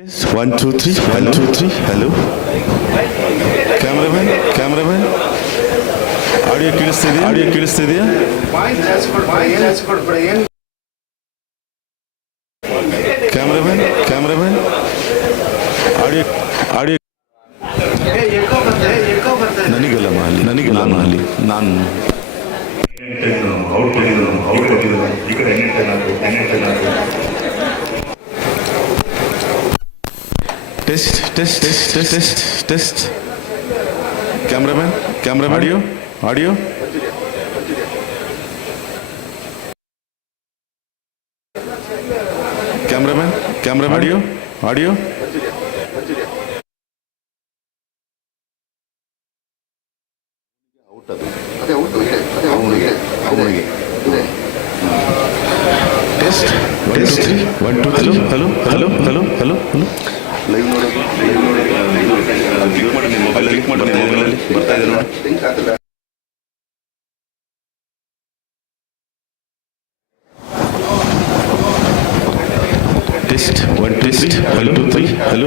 One, two, three. One, two, three. Hello. Cameraman. Audio ಕೇಳಿಸ್ತಿದೆಯಾ? Cameraman. Audio. ನನಗೆಲ್ಲ ಮಾಲಿ. ನಾನು test. Cameraman. Audio. Cameraman. Audio. ಅವನಿಗೆ test 1 2 3 hello live ನೋಡಿ mobile click ಮಾಡಿ ಬರ್ತಾ ಇದೆ ನೋಡಿ. Test 1 2 3 hello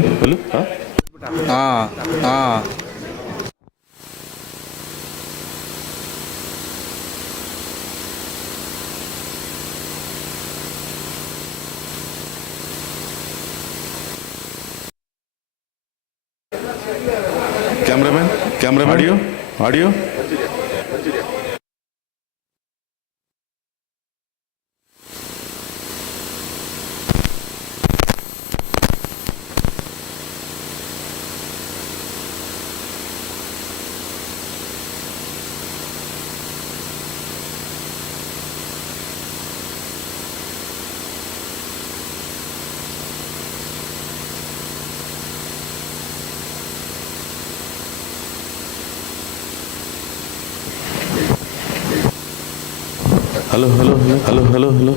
Cameraman. Audio. Hello.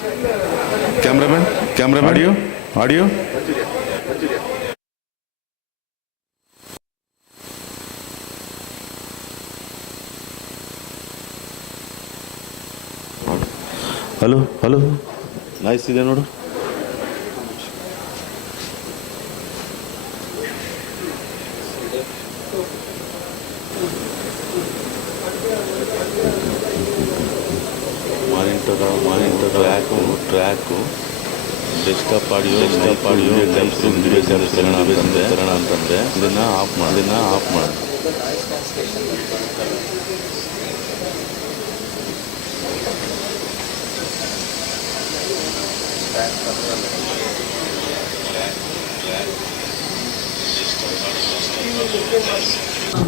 Cameraman, audio. Hello noise ಇದೆ ನೋಡು. Monitor track desktop audio video capture ಅಂತಂದರೆ ಇದನ್ನು ಆಫ್ ಮಾಡಿ.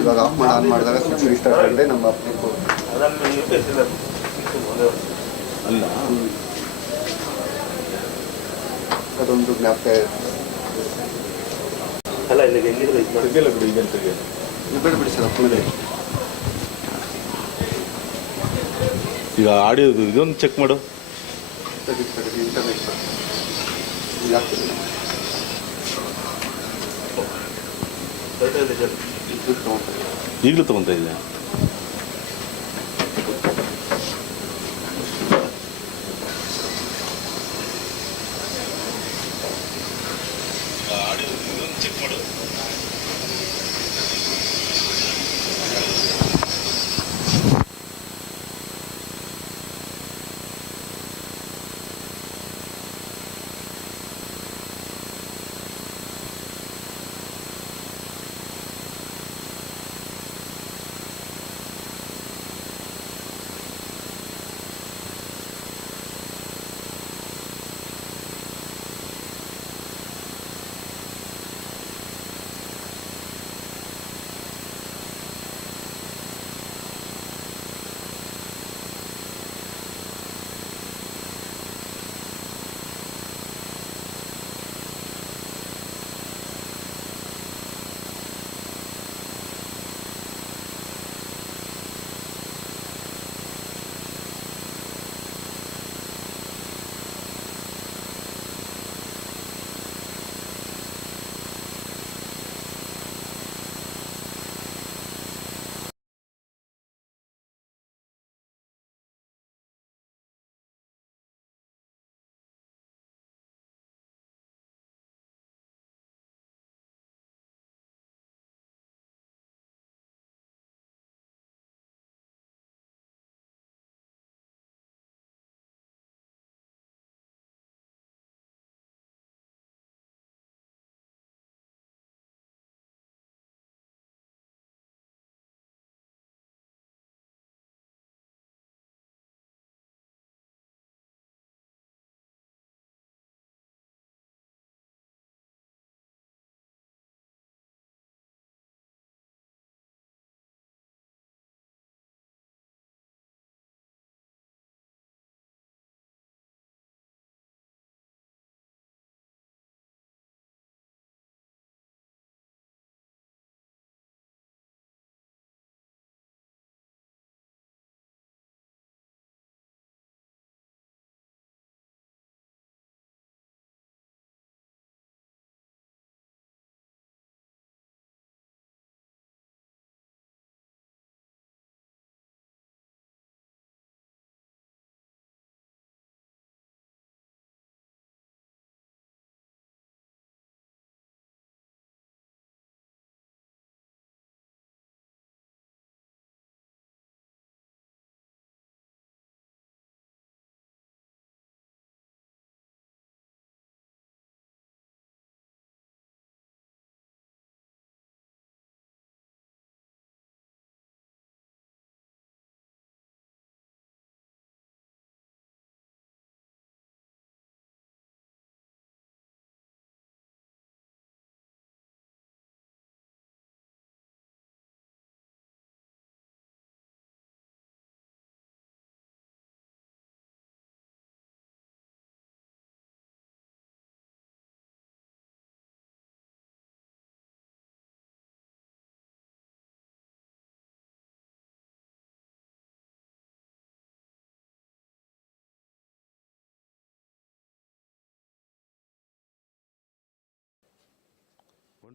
ಇವಾಗ ಆಫ್ ಮಾಡಿ ಆನ್ ಮಾಡಿದಾಗ ಸ್ವಿಚ್ ರಿಸ್ಟಾರ್ಟ್ ಆಗಿದೆ. ನಮ್ಮ ಅಲ್ಲ ಅದೊಂದು ಜ್ಞಾಪಕ ಅಲ್ಲ ಇಲ್ಲಿಗೆ ಹೆಂಗಿದ್ರೆ ಇದು ಮಾಡಿದ್ದಿಲ್ಲ ಬಿಡಿ. ಈಗ ಬೇಡ ಬಿಡಿ ಸರ್ ಅಪ್ಪನೇ. ಈಗ ಆಡಿಯೋ ಇದೊಂದು ಚೆಕ್ ಮಾಡು. ಇಂಟರ್ನೆಟ್ ಈಗಲೂ ತೊಗೊತಾ ಇದ್ದೆ.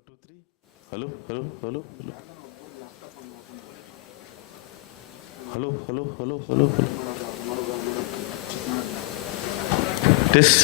2 3 hello hello hello hello hello hello hello hello hello test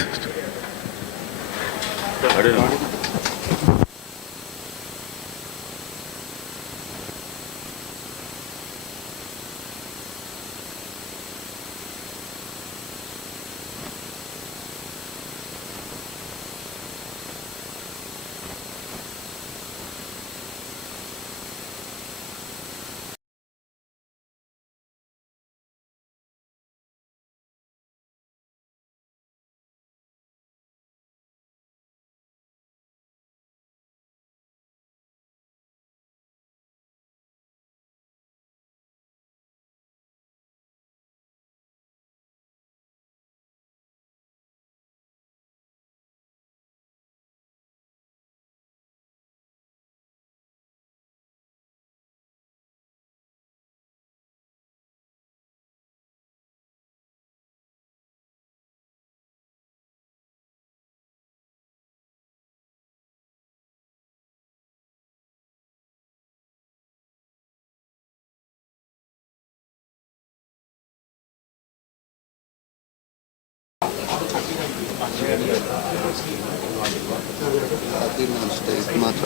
ಅದಿಲ್ಲ ಅಷ್ಟೇ ಇದು ಮಾತ್ರ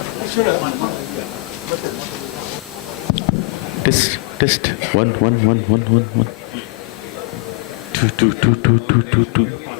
ಟೆಸ್ಟ್ ಟೆಸ್ಟ್ 1 1 1 1 1 1 2 2 2 2 2 2 2 2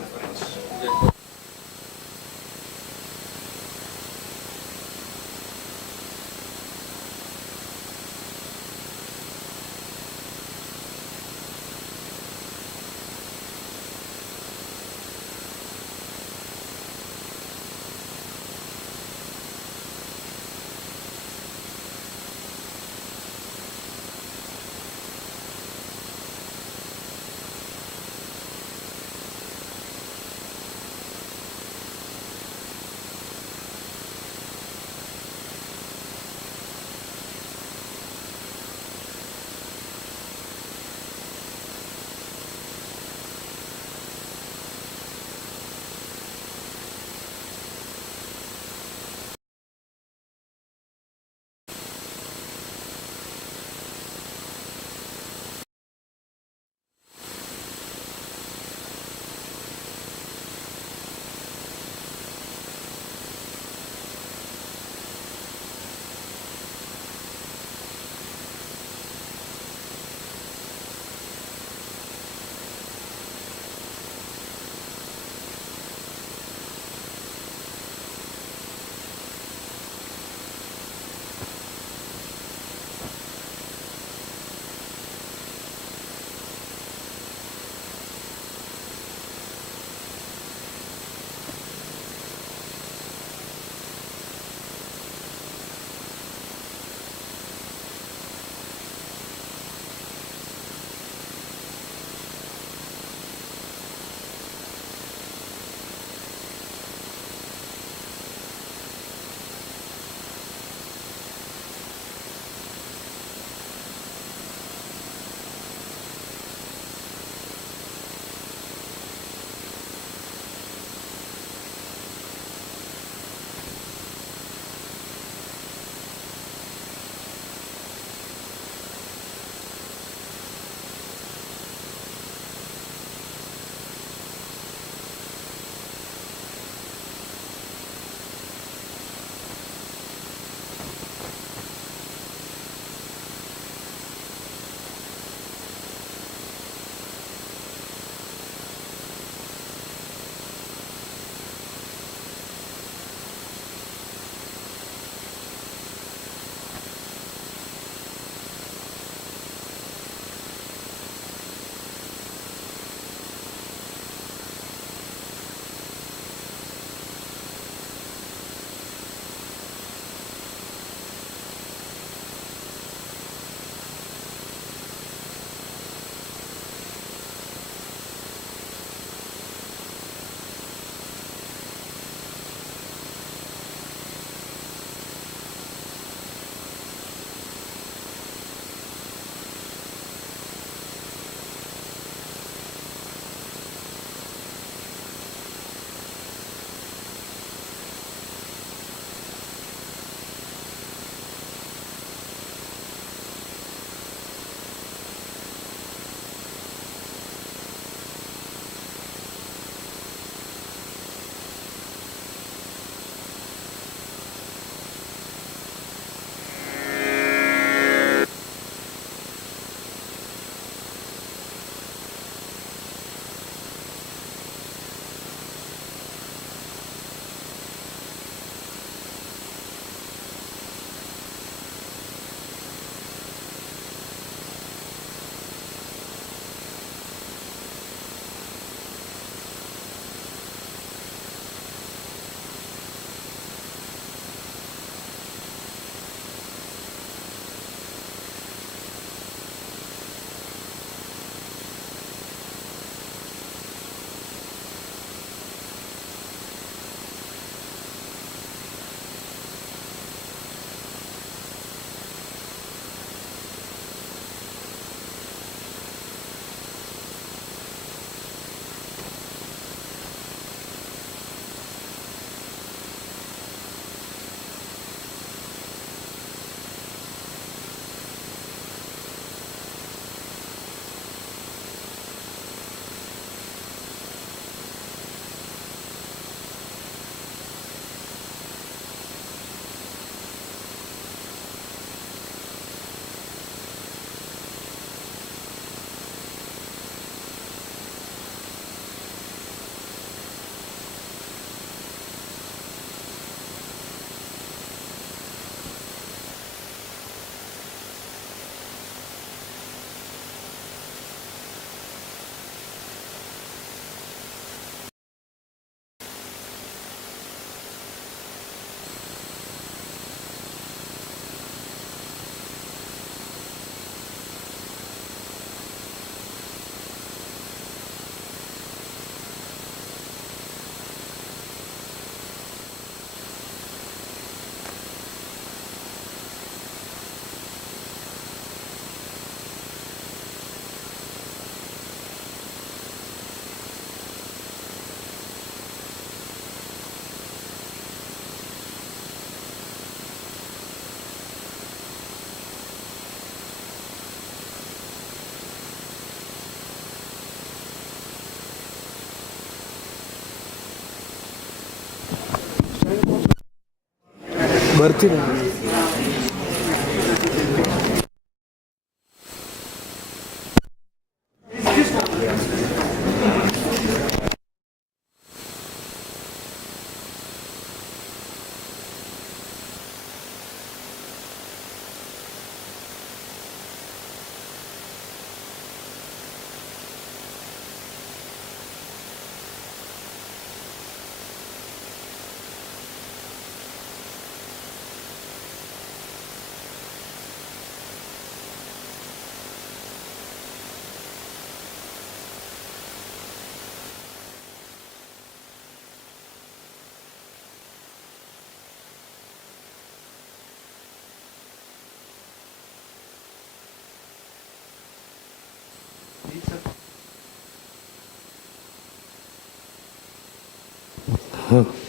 ಬರ್ತೀನಿ.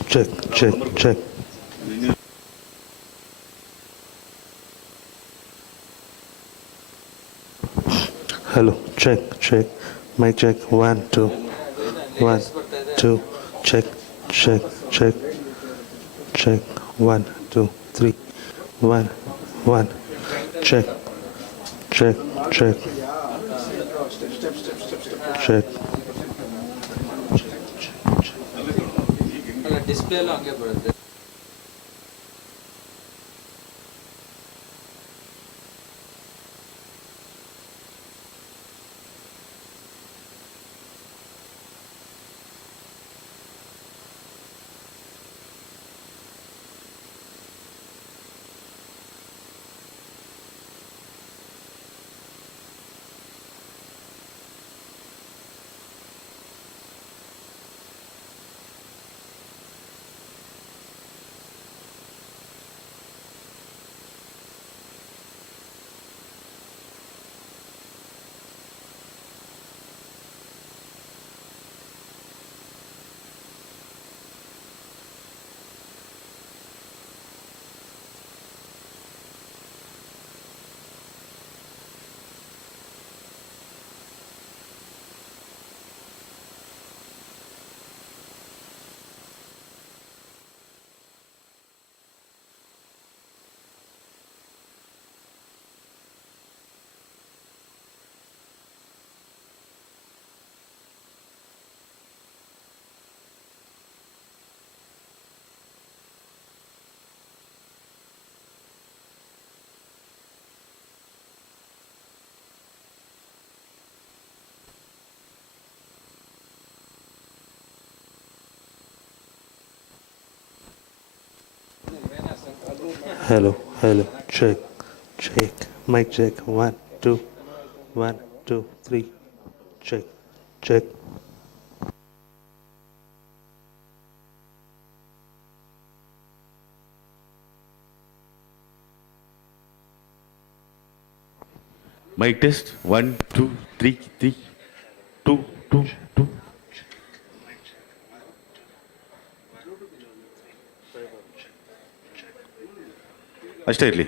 Check, check, check. Hello, check, check. Mic check. 1, 2. 1, 2. Check, check, check. Check. 1, 2, 3. 1, 1. Check, check, check. Check. Display ಎಲ್ಲ ಹಂಗೆ ಬರುತ್ತೆ. Hello, hello. Check, check. Mic check. 1, 2. 1, 2, 3. Check, check. Mic test. 1, 2, 3, 3. 2, 2, 2. ಅಷ್ಟೇ ಇರಲಿ.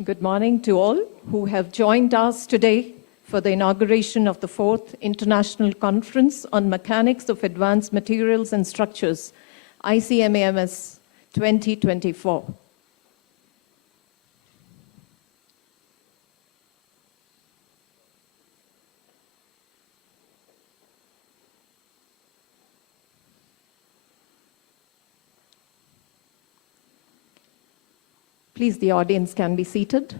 Good morning to all who have joined us today for the inauguration of the 4th International Conference on Mechanics of Advanced Materials and Structures, ICMAMS 2024. Please, the audience can be seated.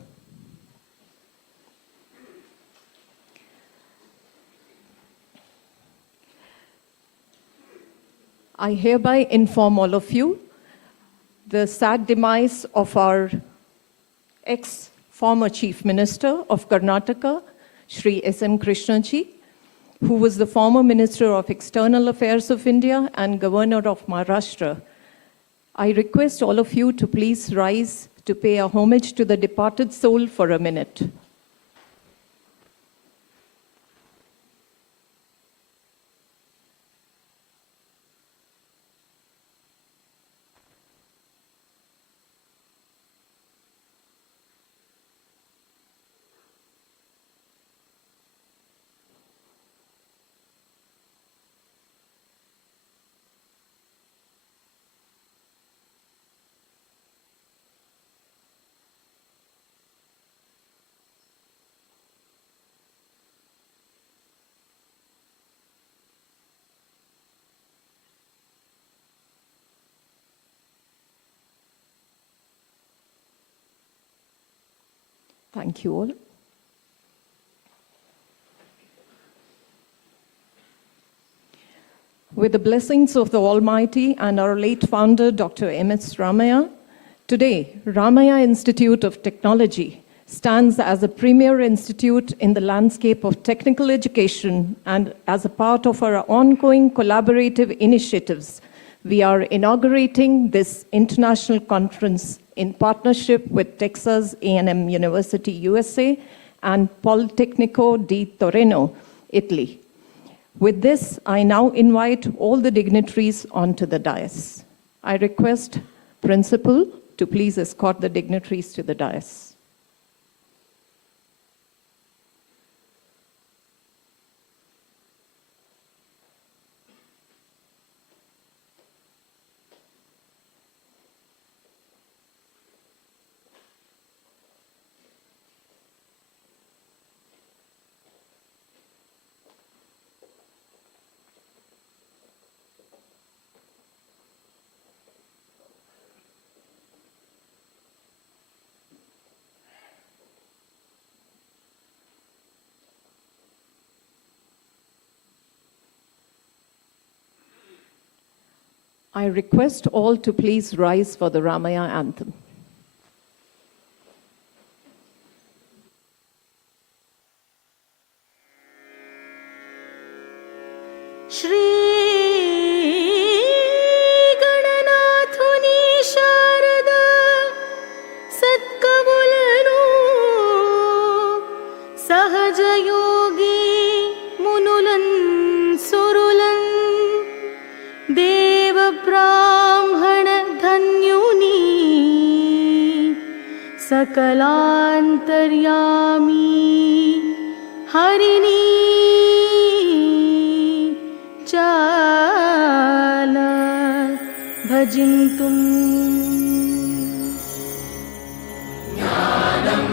I hereby inform all of you the sad demise of our ex-former Chief Minister of Karnataka, Shri S.M. Krishnaji, who was the former Minister of External Affairs of India and Governor of Maharashtra. I request all of you to please rise to pay a homage to the departed soul for a minute. Thank you all. With the blessings of the Almighty and our late founder, Dr. M.S. Ramaiah, today, Ramaiah Institute of Technology stands as a premier institute in the landscape of technical education, and as a part of our ongoing collaborative initiatives, we are inaugurating this international conference in partnership with Texas A&M University, USA, and Politecnico di Torino, Italy. With this, I now invite all the dignitaries onto the dais. I request Principal to please escort the dignitaries to the dais. I request all to please rise for the Ramaiah anthem. सकलांतर्यामी हरिणी चाल भजिन्तुम् ज्ञानं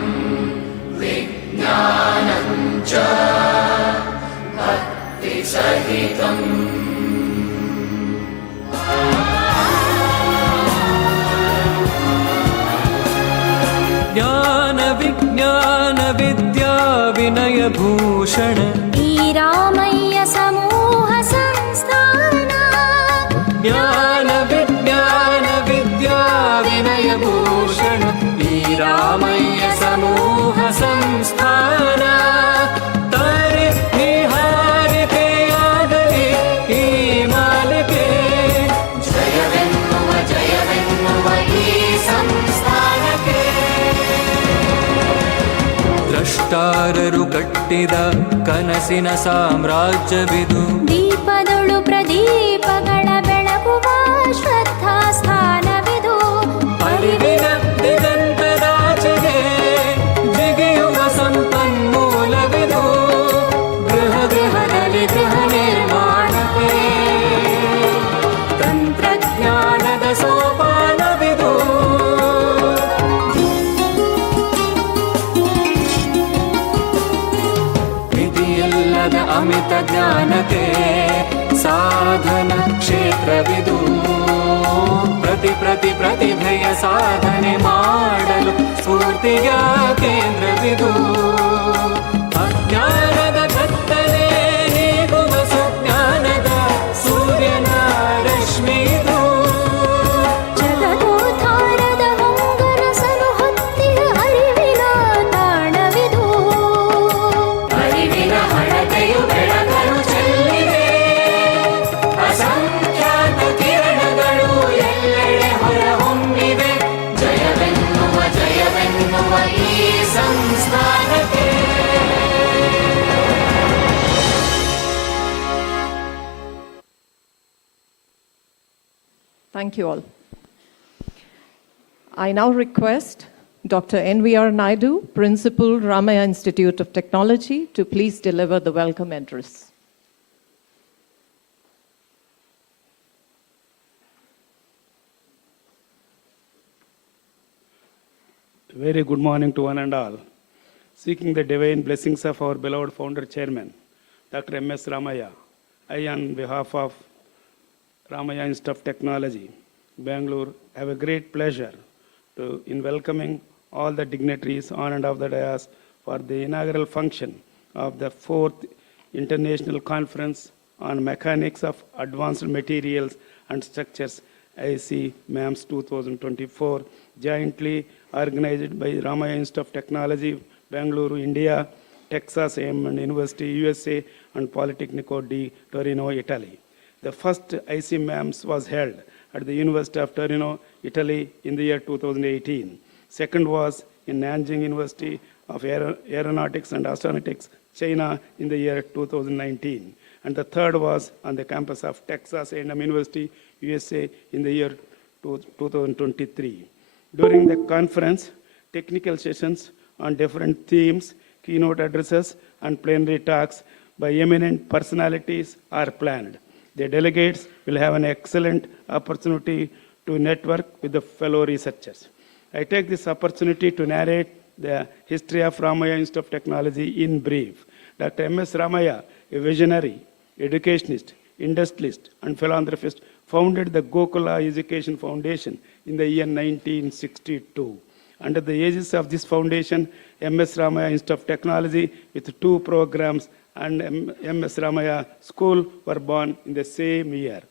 विज्ञानं च भक्तिसहितम् भूषण रामय्य समूह संस्थान ज्ञान विज्ञान विद्या विनय भूषण रामय्य समूह संस्थान तारे निहार के आगले ई माल के जय वेन्नुव ई संस्थान के द्रष्टाररु ಕಟ್ಟಿದ ಕನಸಿನ ಸಾಮ್ರಾಜ್ಯವಿದು ದೀಪದೊಳು ಪ್ರದೀಪಗಳ ಬೆಳಗುವ ಶ್ರದ್ಧಾ ಸ್ಥಾನವಿದು ಅರಿವಿನ ದಿಗಂತದಾಚೆಗೆ ಜ್ಞಾನಕ್ಕೆ ಸಾಧನ ಕ್ಷೇತ್ರವಿದು. ಪ್ರತಿಭೆಯ ಸಾಧನೆ ಮಾಡಲು ಸ್ಫೂರ್ತಿಯ ಕೇಂದ್ರವಿದು. ಅಜ್ಞಾನದ ಕತ್ತಲೆ ನೀಗುವ ಸುಜ್ಞಾನದ ಸೂರ್ಯನ ರಶ್ಮಿದು. ಜಗದೋದ್ಧಾರದ ಹೊಂಗನಸನು ಹೊತ್ತಿದ ಅರಿವಿನ ತಾಣವಿದು. ಅರಿವಿನ ಹಣತೆಯು ಬೆಳಕನ್ನು ಚೆಲ್ಲಿದೆ. ಅಸಂಖ್ಯಾತ ಕಿರಣಗಳು ಎಲ್ಲೆಡೆ ಹೊರಹೊಮ್ಮಿವೆ. ಜಯವೆನ್ನುವ ಈ ಸಂಸ್ಥಾನಕ್ಕೆ. Thank you all. I now request Dr. N.V.R. Naidu, Principal, Ramaiah Institute of Technology, to please deliver the welcome address. Very good morning to one and all. Seeking the divine blessings of our beloved founder chairman, Dr. M.S. Ramaiah, I, on behalf of Ramaiah Institute of Technology, Bangalore, have a great pleasure in welcoming all the dignitaries on and off the dais for the inaugural function of the 4th International Conference on Mechanics of Advanced Materials and Structures, ICMAMS 2024, jointly organized by Ramaiah Institute of Technology, Bangalore, India, Texas A&M University, USA, and Politecnico di Torino, Italy. The first ICMAMS was held at the University of Torino, Italy in the year 2018. Second was in Nanjing University of Aeronautics and Astronautics, China in the year 2019. And the third was on the campus of Texas A&M University, USA in the year 2023. During the conference, technical sessions on different themes, keynote addresses, and plenary talks by eminent personalities are planned. The delegates will have an excellent opportunity to network with the fellow researchers. I take this opportunity to narrate the history of Ramaiah Institute of Technology in brief. Dr. M.S. Ramaiah, a visionary, educationist, industrialist, and philanthropist, founded the Gokula Education Foundation in the year 1962. Under the aegis of this foundation, M.S. Ramaiah Institute of Technology, with 2 programs, and M.S. Ramaiah School were born in the same year.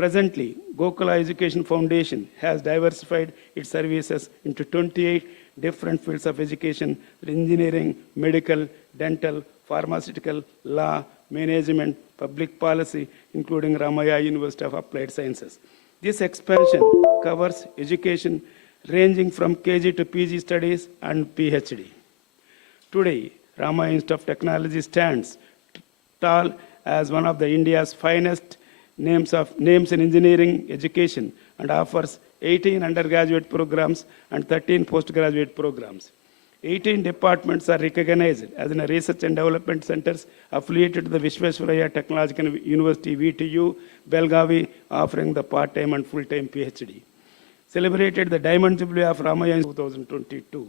Presently, Gokula Education Foundation has diversified its services into 28 different fields of education: engineering, medical, dental, pharmaceutical, law, management, public policy, including Ramaiah University of Applied Sciences. This expansion covers education ranging from KG to PG studies and PhD. Today, Ramaiah Institute of Technology stands tall as one of the India's finest names in engineering education and offers 18 undergraduate programs and 13 postgraduate programs. 18 departments are recognized as in research and development centers affiliated to the Visvesvaraya Technological University, VTU, Belgavi, offering the part-time and full-time PhD. Celebrated the Diamond Jubilee of Ramaiah in 2022.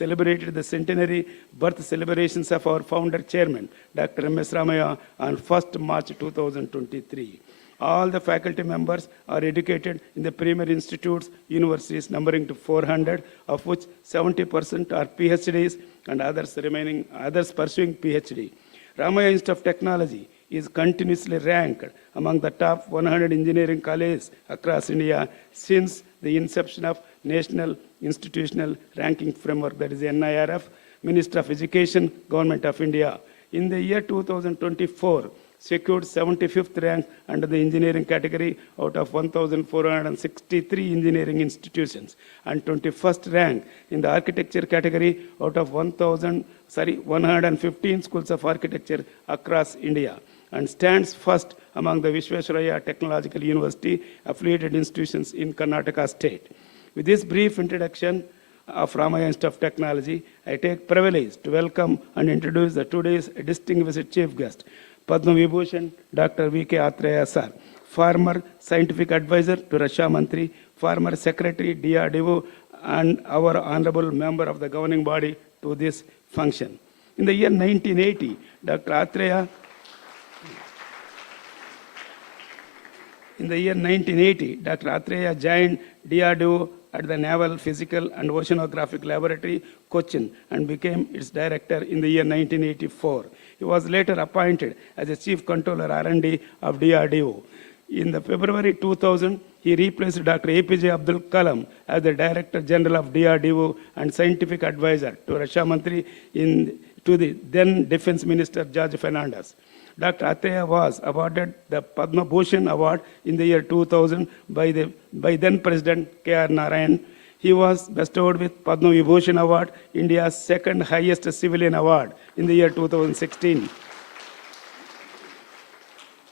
Celebrated the centenary birth celebrations of our founder chairman, Dr. M.S. Ramaiah, on 1st March 2023. All the faculty members are educated in the premier institutes, universities numbering to 400, of which 70% are PhDs and others pursuing PhD. Ramaiah Institute of Technology is continuously ranked among the top 100 engineering colleges across India since the inception of National Institutional Ranking Framework, that is NIRF, Ministry of Education, Government of India. In the year 2024, secured 75th rank under the engineering category out of 1,463 engineering institutions, and 21st rank in the architecture category out of 115 schools of architecture across India, and stands first among the Visvesvaraya Technological University affiliated institutions in Karnataka state. With this brief introduction of Ramaiah Institute of Technology, I take privilege to welcome and introduce today's distinguished chief guest, Padma Vibhushan Dr. V.K. Atreya sir, former scientific advisor to Russia Mantri, former secretary DRDO, and our honorable member of the governing body to this function. In the year 1980, Dr. Atreya In the year 1980, Dr. Atreya joined DRDO at the Naval Physical and Oceanographic Laboratory, Cochin, and became its director in the year 1984. He was later appointed as a Chief Controller R&D of DRDO. In the February 2000, he replaced Dr. APJ Abdul Kalam as the Director General of DRDO and Scientific Advisor to Russia Mantri to the then Defense Minister George Fernandez. Dr. Atreya was awarded the Padma Bhushan Award in the year 2000 by then President K.R. Narayan. He was bestowed with Padma Vibhushan Award, India's second highest civilian award, in the year 2016.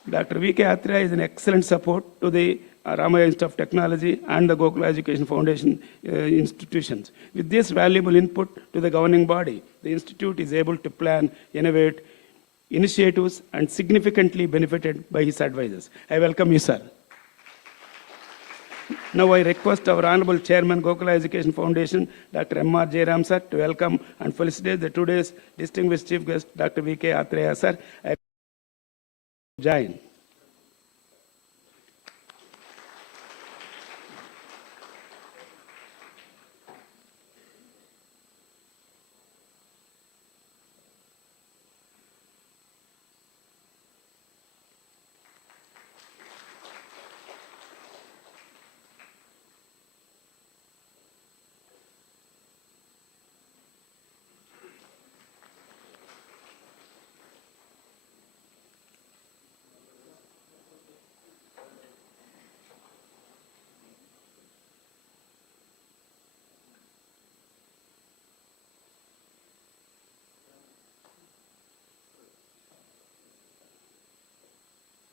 Dr. V.K. Atreya is an excellent support to the Ramaiah Institute of Technology and the Gokula Education Foundation institutions. With this valuable input to the governing body, the institute is able to plan, innovate initiatives, and significantly benefited by his advisors. I welcome you, sir. Now I request our Honorable Chairman, Gokula Education Foundation, Dr. M.R. Jairam, sir, to welcome and felicitate the today's distinguished chief guest, Dr. V.K. Atreya, sir. Jain.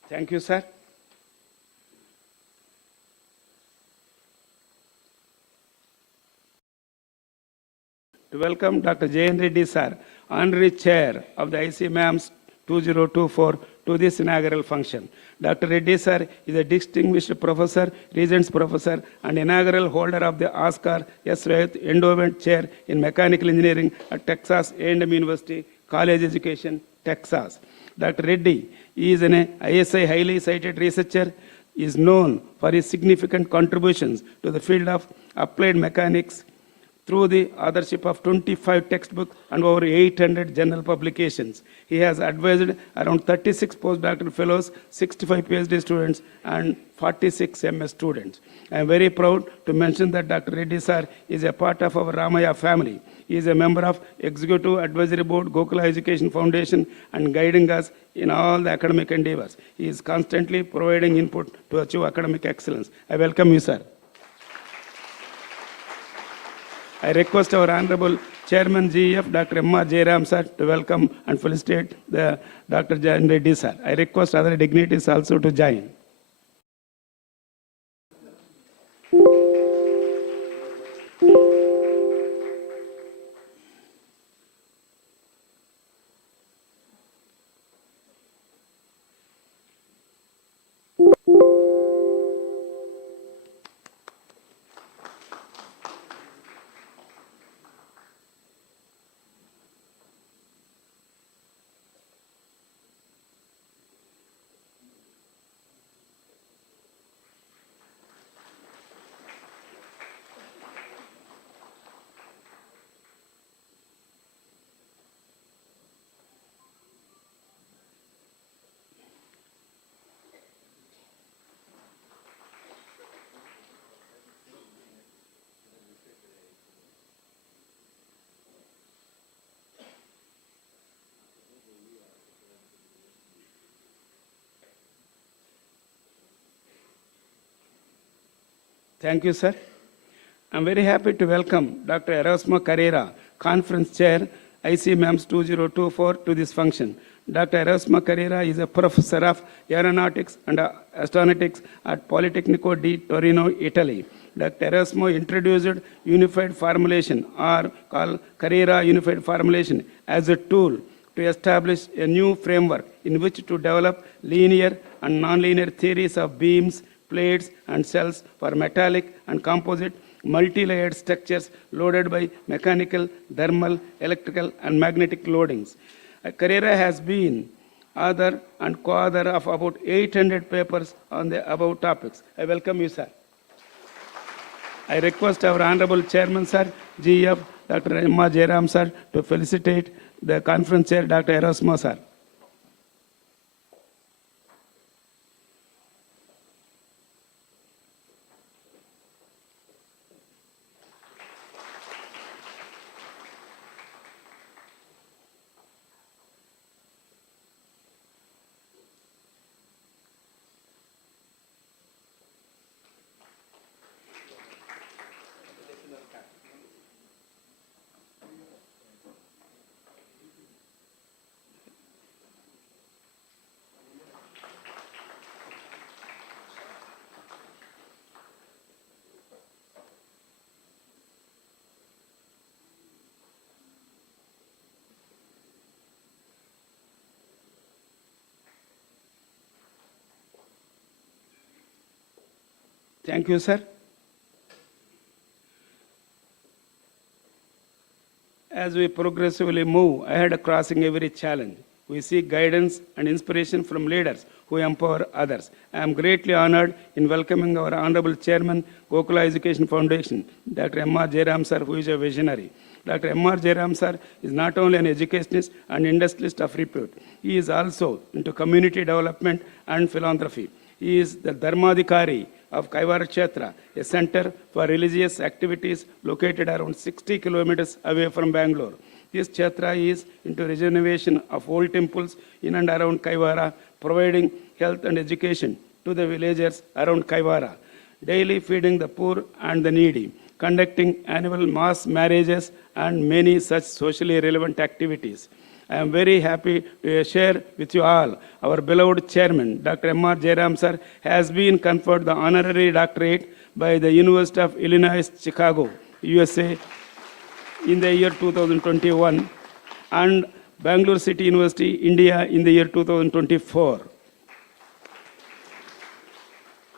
Thank you, sir. To welcome Dr. Jayan Reddy, sir, Honorary Chair of the ICMAMS 2024 to this inaugural function. Dr. Reddy, sir, is a distinguished professor, Regents Professor, and inaugural holder of the Oscar S. Royth Endowment Chair in Mechanical Engineering at Texas A&M University, College Education, Texas. Dr. Reddy is an ISI highly cited researcher, is known for his significant contributions to the field of applied mechanics through the authorship of 25 textbooks and over 800 journal publications. He has advised around 36 postdoctoral fellows, 65 PhD students, and 46 MS students. I am very proud to mention that Dr. Reddy sir is a part of our Ramaiah family. He is a member of Executive Advisory Board, Gokula Education Foundation, and guiding us in all the academic endeavors. He is constantly providing input to achieve academic excellence. I welcome you, sir. I request our Honorable Chairman GEF, Dr. M.R. Jairam, sir, to welcome and felicitate the Dr. Jayan Reddy, sir. I request other dignitaries also to join. Thank you, sir. I'm very happy to welcome Dr. Erasmo Carrera, Conference Chair, ICMAMS 2024, to this function. Dr. Erasmo Carrera is a professor of aeronautics and astronautics at Politecnico di Torino, Italy. Dr. Erasmo introduced unified formulation, or called Carrera Unified Formulation, as a tool to establish a new framework in which to develop linear and nonlinear theories of beams, plates, and cells for metallic and composite multi-layered structures loaded by mechanical, thermal, electrical, and magnetic loadings. Carrera has been author and co-author of about 800 papers on the above topics. I welcome you, sir. I request our Honorable Chairman, sir, GF, Dr. Emma Jairam, sir, to felicitate the conference chair, Dr. Erasmo, sir. Thank you, sir. As we progressively move ahead crossing every challenge, we seek guidance and inspiration from leaders who empower others. I am greatly honored in welcoming our Honorable Chairman, Gokula Education Foundation, Dr. M.R. Jairam, sir, who is a visionary. Dr. M.R. Jairam, sir, is not only an educationist and industrialist of repute, he is also into community development and philanthropy. He is the Dharmadhikari of Kaivara Kshetra, a center for religious activities located around 60 kilometers away from Bangalore. This Kshetra is into regeneration of old temples in and around Kaivara, providing health and education to the villagers around Kaivara, daily feeding the poor and the needy, conducting annual mass marriages and many such socially relevant activities. I am very happy to share with you all our beloved chairman, Dr. M.R. Jairam, sir, has been conferred the honorary doctorate by the University of Illinois, Chicago, USA, in the year 2021, and Bangalore City University, India, in the year 2024.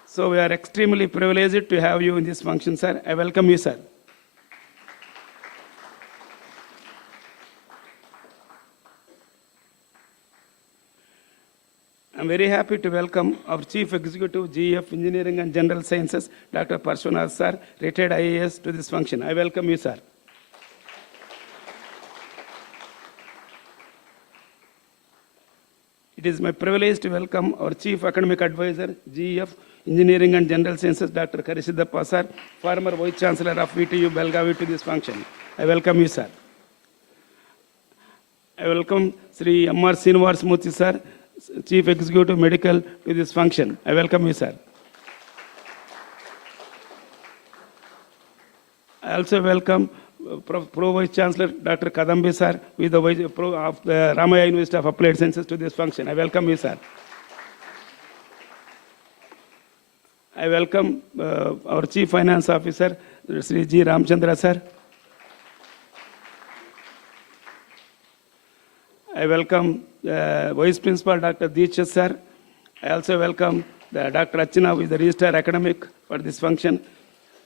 So we are extremely privileged to have you in this function, sir. I welcome you, sir. I'm very happy to welcome our Chief Executive, GF Engineering and General Sciences, Dr. Parshvanath, sir, retired IAS, to this function. I welcome you, sir. It is my privilege to welcome our Chief Academic Advisor, GF Engineering and General Sciences, Dr. Karisiddappa, sir, former Vice Chancellor of VTU Belgavi, to this function. I welcome you, sir. I welcome Sri M.R. Srinivasmurthy, sir, Chief Executive Medical, to this function. I welcome you, sir. I also welcome Pro Vice Chancellor Dr. Kadambi, sir, who is the Vice Pro of the Ramaiah University of Applied Sciences, to this function. I welcome you, sir. I welcome our Chief Finance Officer, Sri G. Ramchandra, sir. I welcome Vice Principal Dr. Deeksha, sir. I also welcome Dr. Achina, who is the Registrar Academic, for this function.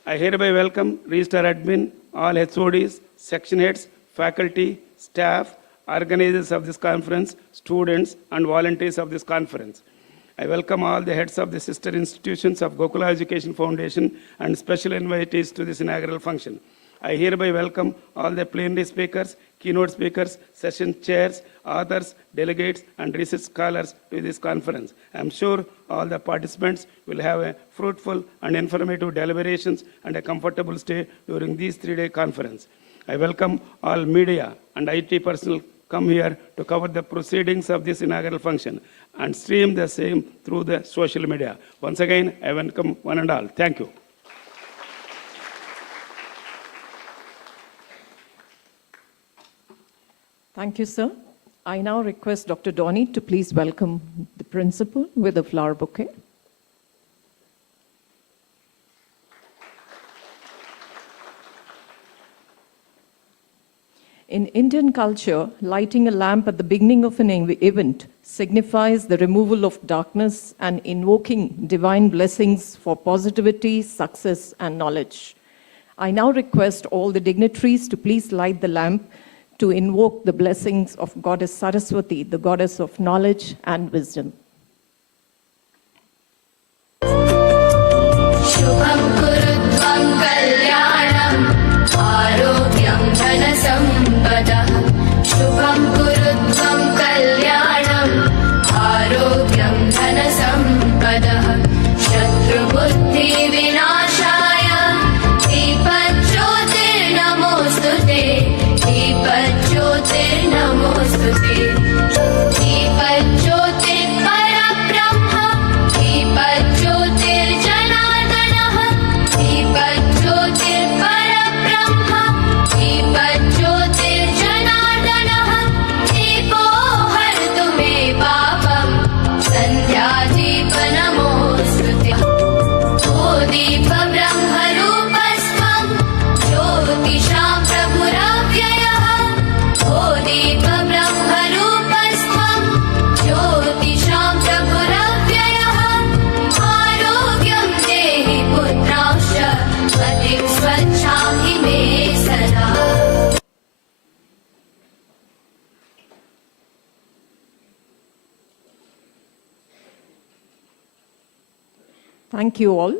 I hereby welcome Registrar Admin, all HODs, section heads, faculty, staff, organizers of this conference, students, and volunteers of this conference. I welcome all the heads of the sister institutions of Gokula Education Foundation and special invitees to this inaugural function. I hereby welcome all the plenary speakers, keynote speakers, session chairs, authors, delegates, and research scholars to this conference. I am sure all the participants will have a fruitful and informative deliberations and a comfortable stay during this 3-day conference. I welcome all media and IT personnel come here to cover the proceedings of this inaugural function and stream the same through the social media. Once again, I welcome one and all. Thank you. Thank you, sir. I now request Dr. Donny to please welcome the principal with a flower bouquet. In Indian culture, lighting a lamp at the beginning of an event signifies the removal of darkness and invoking divine blessings for positivity, success, and knowledge. I now request all the dignitaries to please light the lamp to invoke the blessings of Goddess Saraswati, the goddess of knowledge and wisdom. शुभं कुरुत्वं कल्याणम् आरोग्यं धनसम्पदः शुभं कुरुत्वं कल्याणम् आरोग्यं धनसम्पदः शत्रुबुद्धिविनाशाय दीपज्योतिर्नमोऽस्तु ते दीपज्योतिर्नमोऽस्तु ते दीपज्योतिर्परब्रह्म दीपज्योतिर्जनार्दनः दीपज्योतिर्परब्रह्म दीपज्योतिर्जनार्दनः दीपो हरतु मे पापं सन्ध्यादीपनमोऽस्तु ते ओ दीपब्रह्मरूपस्त्वं ज्योतिषां प्रभुरव्ययः ओ दीपब्रह्मरूपस्त्वं ज्योतिषां प्रभुरव्ययः आरोग्यं देहि पुत्रांश्च मतिं स्वच्छां हि मे सदा Thank you all.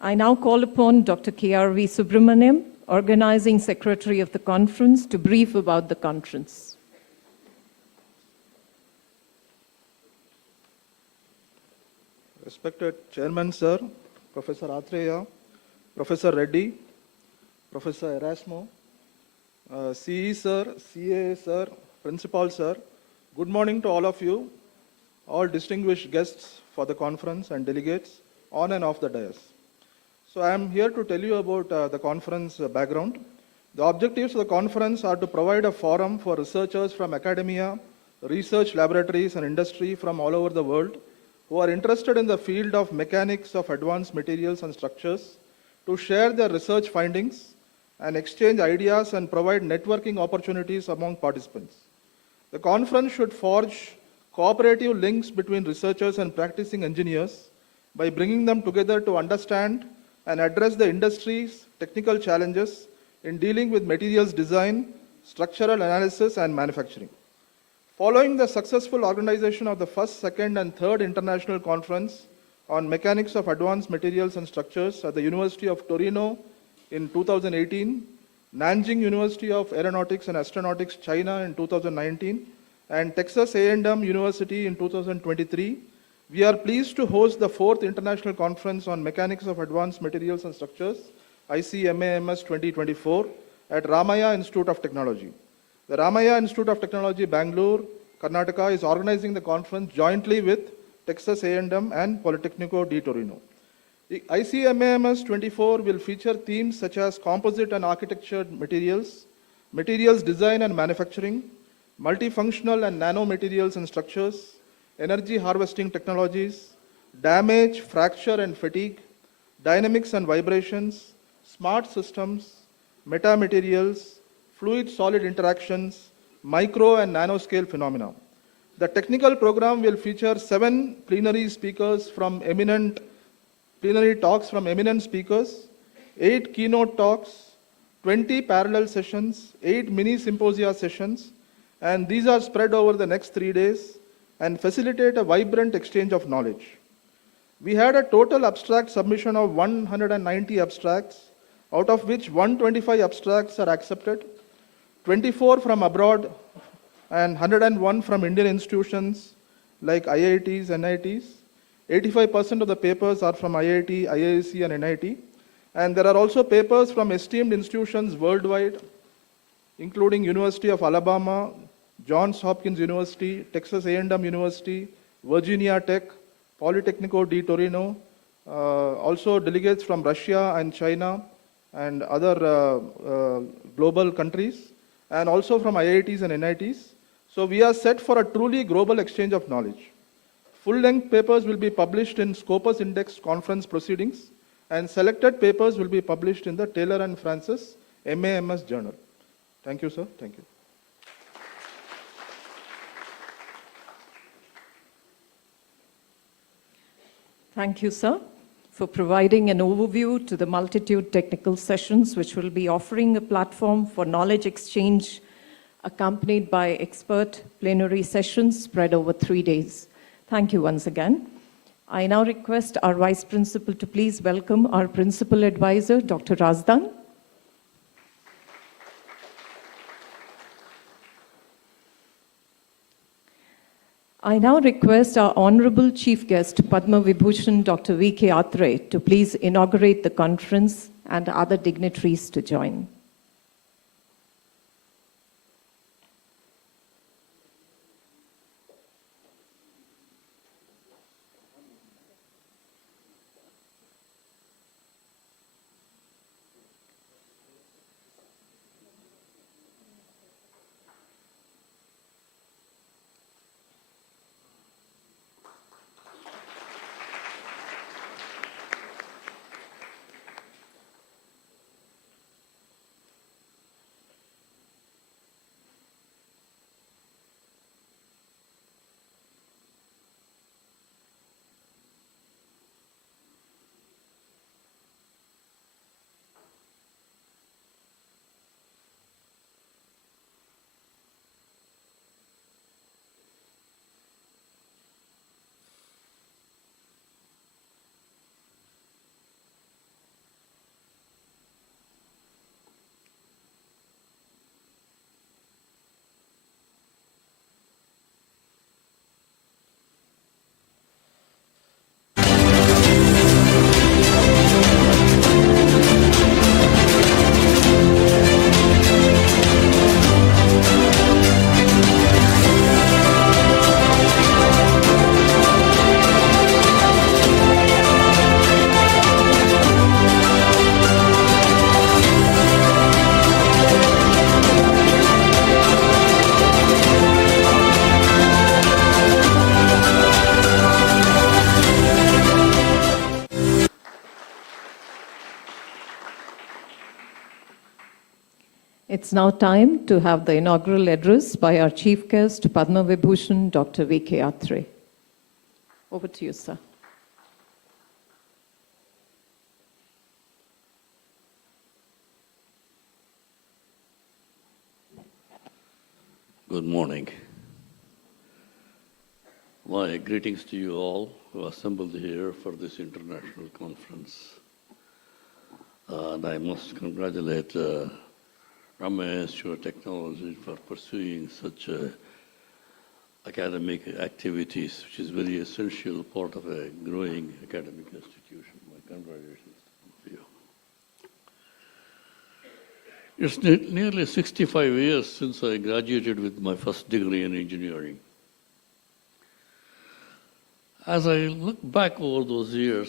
I now call upon Dr. K.R.V. Subramaniam, Organizing Secretary of the conference, to brief about the conference. Respected Chairman, Sir, Professor Atreya, Professor Reddy, Professor Erasmo, CE, Sir, CA, Sir, Principal, Sir, good morning to all of you, all distinguished guests for the conference and delegates on and off the dais. So I am here to tell you about the conference background. The objectives of the conference are to provide a forum for researchers from academia, research laboratories and industry from all over the world who are interested in the field of mechanics of advanced materials and structures to share their research findings and exchange ideas and provide networking opportunities among participants. The conference should forge cooperative links between researchers and practicing engineers by bringing them together to understand and address the industry's technical challenges in dealing with materials design, structural analysis, and manufacturing. Following the successful organization of the first, second, and third international conference on mechanics of advanced materials and structures at the University of Torino in 2018, Nanjing University of Aeronautics and Astronautics, China in 2019, and Texas A&M University in 2023, we are pleased to host the fourth international conference on mechanics of advanced materials and structures, ICMAMS 2024, at Ramaiah Institute of Technology. The Ramaiah Institute of Technology, Bangalore, Karnataka, is organizing the conference jointly with Texas A&M and Politecnico di Torino. The ICMAMS 24 will feature themes such as composite and architectured materials, materials design and manufacturing, multifunctional and nanomaterials and structures, energy harvesting technologies, damage, fracture and fatigue, dynamics and vibrations, smart systems, metamaterials, fluid-solid interactions, micro and nanoscale phenomena. The technical program will feature 7 plenary talks from eminent speakers, 8 keynote talks, 20 parallel sessions, 8 mini symposia sessions, and these are spread over the next 3 days and facilitate a vibrant exchange of knowledge. We had a total abstract submission of 190 abstracts, out of which 125 abstracts are accepted, 24 from abroad and 101 from Indian institutions like IITs, NITs. 85% of the papers are from IIT, IISc and NIT. And there are also papers from esteemed institutions worldwide, including University of Alabama, Johns Hopkins University, Texas A&M University, Virginia Tech, Politecnico di Torino, also delegates from Russia and China and other global countries, and also from IITs and NITs. So we are set for a truly global exchange of knowledge. Full-length papers will be published in Scopus Index conference proceedings, and selected papers will be published in the Taylor and Francis MAMS journal. Thank you, sir. Thank you. Thank you, sir. for providing an overview to the multitude technical sessions, which will be offering a platform for knowledge exchange accompanied by expert plenary sessions spread over 3 days. Thank you once again. I now request our Vice Principal to please welcome our Principal Advisor, Dr. Razdan. I now request our Honorable Chief Guest, Padma Vibhushan Dr. V.K. Atre, to please inaugurate the conference and other dignitaries to join. It's now time to have the inaugural address by our Chief Guest, Padma Vibhushan Dr. V.K. Atre. Over to you, sir. Good morning. My greetings to you all who assembled here for this international conference. And I must congratulate Ramaiah Institute of Technology for pursuing such academic activities, which is very essential part of a growing academic institution. My congratulations to you. It's nearly 65 years since I graduated with my first degree in engineering. As I look back over those years,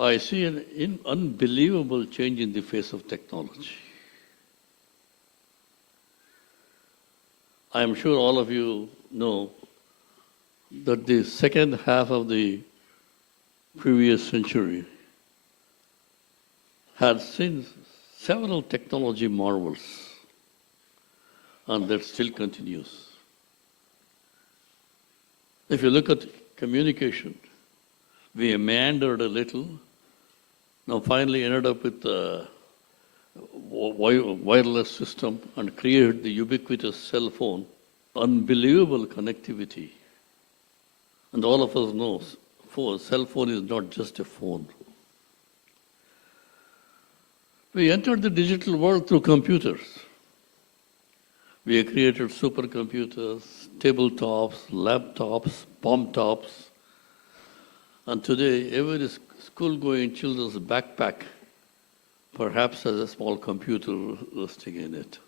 I see an unbelievable change in the face of technology. I am sure all of you know that the second half of the previous century had seen several technology marvels, and that still continues. If you look at communication, we meandered a little. Now finally ended up with a wireless system and created the ubiquitous cell phone. Unbelievable connectivity. And all of us know, cell phone is not just a phone. We entered the digital world through computers. We have created supercomputers, tabletops, laptops, palm tops. And today, every school-going children's backpack perhaps has a small computer resting in it.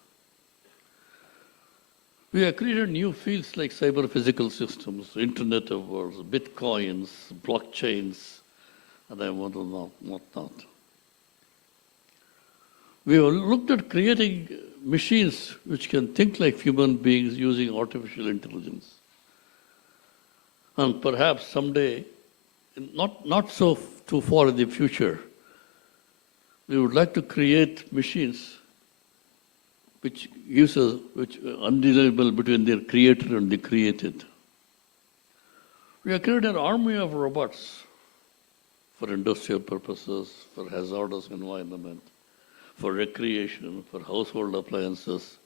We have created new fields like cyber-physical systems, Internet of Worlds, bitcoins, blockchains, and I want to know what not. We have looked at creating machines which can think like human beings using artificial intelligence. And perhaps someday, not so too far in the future, we would like to create machines which gives us undeniable between their creator and the created. We have created an army of robots for industrial purposes, for hazardous environment, for recreation, for household appliances.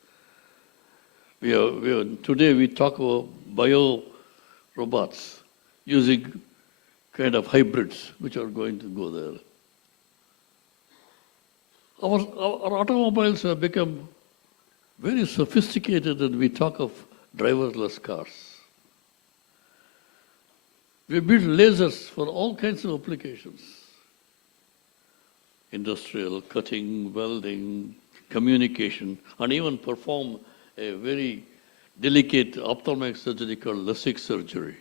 Today we talk about bio robots using kind of hybrids which are going to go there. Our automobiles have become very sophisticated, and we talk of driverless cars. We build lasers for all kinds of applications. Industrial, cutting, welding, communication, and even perform a very delicate ophthalmic surgery called LASIK surgery.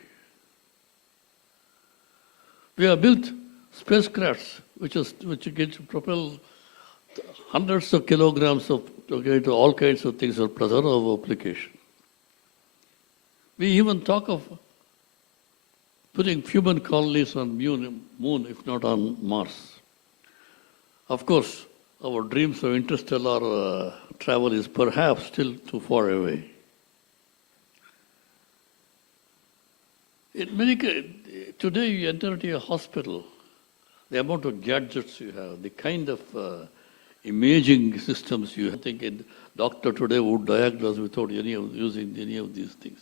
We have built spacecrafts which get to propel hundreds of kilograms of to all kinds of things, or plethora of application. We even talk of putting human colonies on moon, if not on Mars. Of course, our dreams of interstellar travel is perhaps still too far away. Today you enter into a hospital, the amount of gadgets you have, the kind of imaging systems you have. I think a doctor today would diagnose without using any of these things.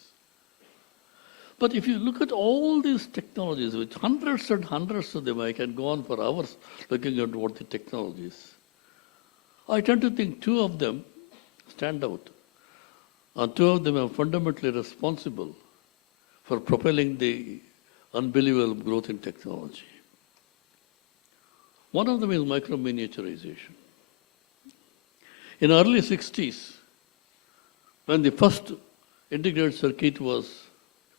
But if you look at all these technologies, with hundreds and hundreds of them, I can go on for hours looking at what the technologies. I tend to think two of them stand out, and two of them are fundamentally responsible for propelling the unbelievable growth in technology. One of them is micro-miniaturization. In the early 60s, when the first integrated circuit was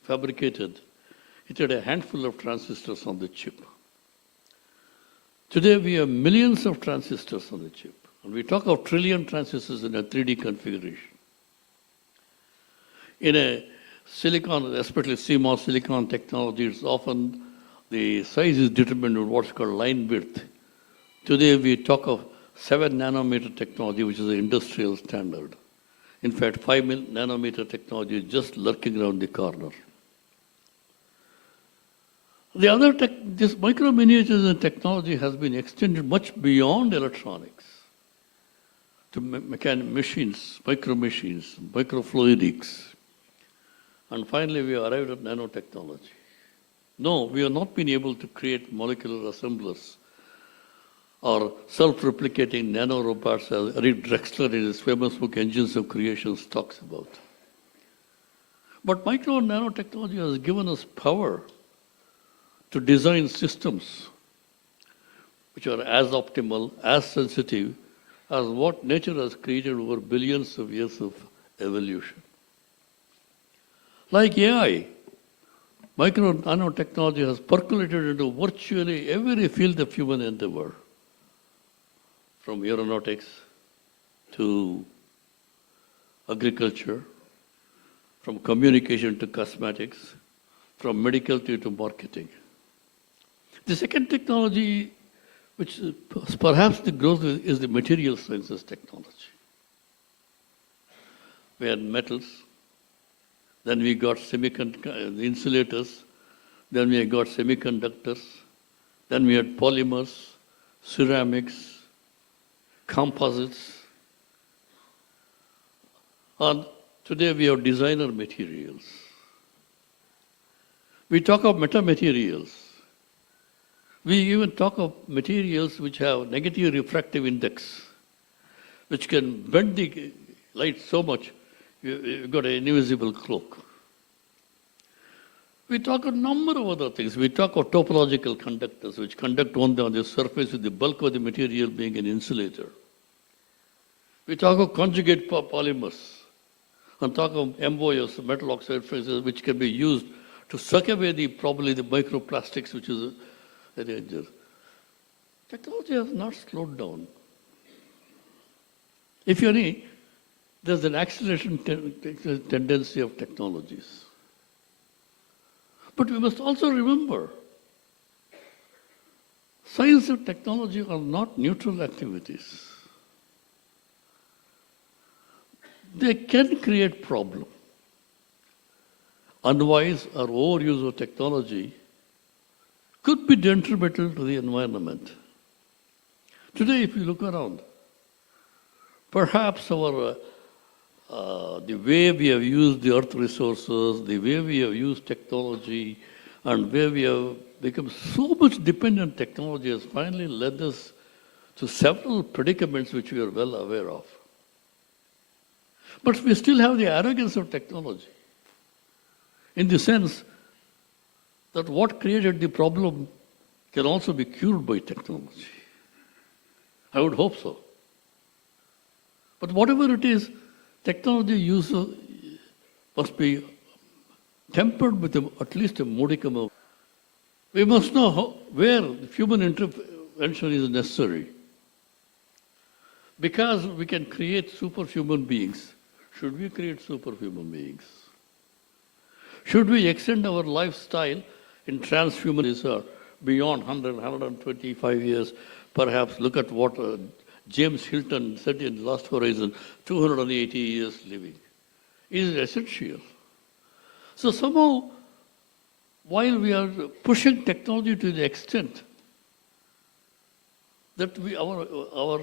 fabricated, it had a handful of transistors on the chip. Today we have millions of transistors on the chip, and we talk of trillion transistors in a 3D configuration. In a silicon, especially CMOS silicon technology, it's often the size is determined by what's called line width. Today we talk of 7 nanometer technology, which is an industrial standard. In fact, 5 nanometer technology is just lurking around the corner. This micro-miniaturization technology has been extended much beyond electronics to machines, micro machines, microfluidics. And finally, we arrived at nanotechnology. No, we have not been able to create molecular assemblers or self-replicating nanorobots, as Eric Drexler in his famous book, Engines of Creation, talks about. But micro and nanotechnology has given us power to design systems which are as optimal, as sensitive as what nature has created over billions of years of evolution. Like AI, micro and nanotechnology has percolated into virtually every field of human endeavor, from aeronautics to agriculture, from communication to cosmetics, from medical to marketing. The second technology, which is perhaps the growth, is the material sciences technology. We had metals, then we got insulators, then we got semiconductors, then we had polymers, ceramics, composites, and today we have designer materials. We talk of metamaterials. We even talk of materials which have negative refractive index, which can bend the light so much, you've got an invisible cloak. We talk a number of other things. We talk of topological conductors, which conduct only on the surface with the bulk of the material being an insulator. We talk of conjugate polymers, and talk of MOS, metal oxide phrases, which can be used to suck away probably the microplastics, which is a danger. Technology has not slowed down. If you need, there's an acceleration tendency of technologies. But we must also remember, science and technology are not neutral activities. They can create problems. Unwise or overuse of technology could be detrimental to the environment. Today, if you look around, perhaps the way we have used the earth resources, the way we have used technology, and where we have become so much dependent on technology has finally led us to several predicaments which we are well aware of. But we still have the arrogance of technology, in the sense that what created the problem can also be cured by technology. I would hope so. But whatever it is, technology use must be tempered with at least a modicum of. We must know where human intervention is necessary. Because we can create superhuman beings, should we create superhuman beings? Should we extend our lifestyle in transhumanism beyond 100, 125 years? Perhaps look at what James Hilton said in Last Horizon, 280 years living. Is essential. So somehow, while we are pushing technology to the extent that our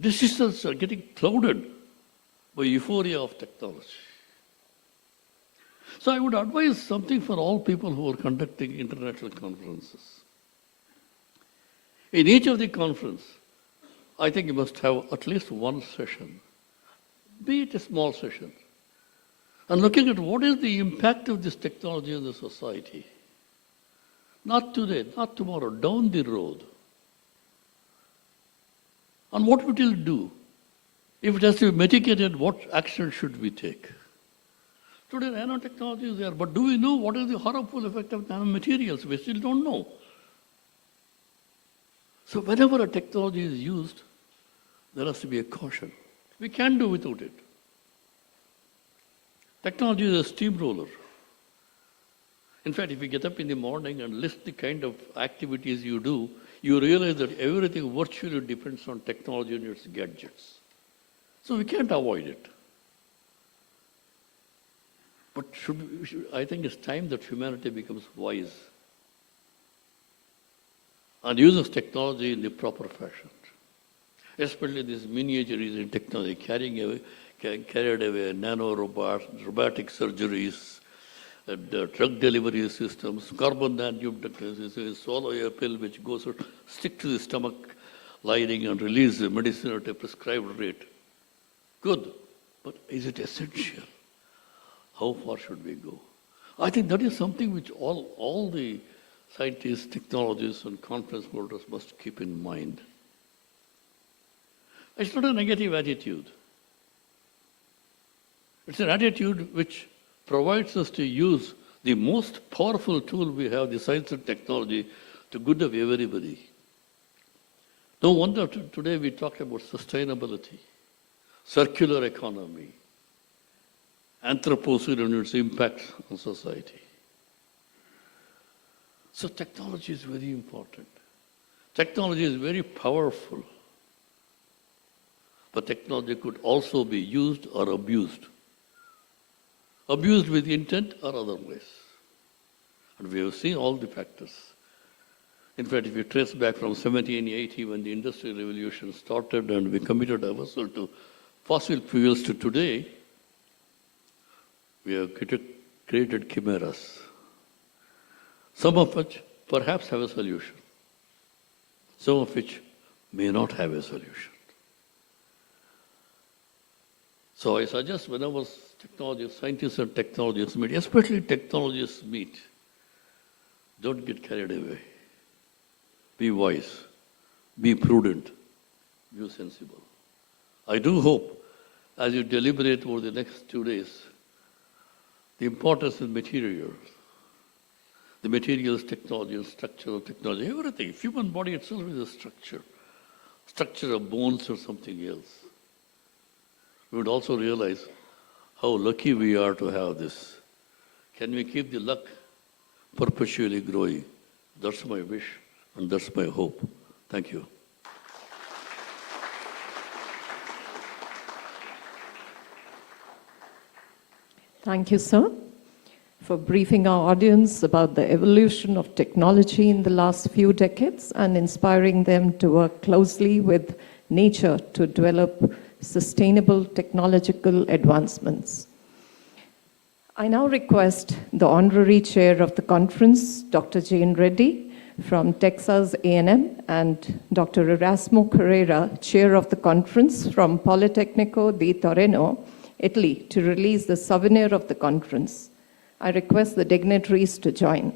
decisions are getting clouded by euphoria of technology. So I would advise something for all people who are conducting international conferences. In each of the conference, I think you must have at least one session, be it a small session, and looking at what is the impact of this technology on the society. Not today, not tomorrow, down the road. And what it will do. If it has to be mitigated, what action should we take? Today, nanotechnology is there, but do we know what is the harmful effect of nanomaterials? We still don't know. So whenever a technology is used, there has to be a caution. We can't do without it. Technology is a steamroller. In fact, if you get up in the morning and list the kind of activities you do, you realize that everything virtually depends on technology and its gadgets. So we can't avoid it. But I think it's time that humanity becomes wise and uses technology in the proper fashion. Especially these miniatures in technology, carried away nano-robots, robotic surgeries, and drug delivery systems, carbon nanotechnology, swallow a pill which goes to stick to the stomach lining and release the medicine at a prescribed rate. Good, but is it essential? How far should we go? I think that is something which all the scientists, technologists, and conference holders must keep in mind. It's not a negative attitude. It's an attitude which provides us to use the most powerful tool we have, the science and technology, to good of everybody. No wonder today we talk about sustainability, circular economy, Anthropocene and its impact on society. So technology is very important. Technology is very powerful. But technology could also be used or abused. Abused with intent or otherwise. And we have seen all the factors. In fact, if you trace back from 1780 when the Industrial Revolution started and we committed ourselves to fossil fuels to today, we have created chimeras. Some of which perhaps have a solution. Some of which may not have a solution. So I suggest whenever scientists and technologists meet, especially technologists meet, don't get carried away. Be wise, be prudent, be sensible. I do hope, as you deliberate over the next 2 days, the importance of materials, the materials, technology, and structure of technology, everything. Human body itself is a structure of bones or something else. We would also realize how lucky we are to have this. Can we keep the luck perpetually growing? That's my wish and that's my hope. Thank you. Thank you, sir. for briefing our audience about the evolution of technology in the last few decades and inspiring them to work closely with nature to develop sustainable technological advancements. I now request the Honorary Chair of the conference, Dr. Jane Reddy from Texas A&M, and Dr. Erasmo Carrera, Chair of the conference from Politecnico di Torino, Italy, to release the souvenir of the conference. I request the dignitaries to join.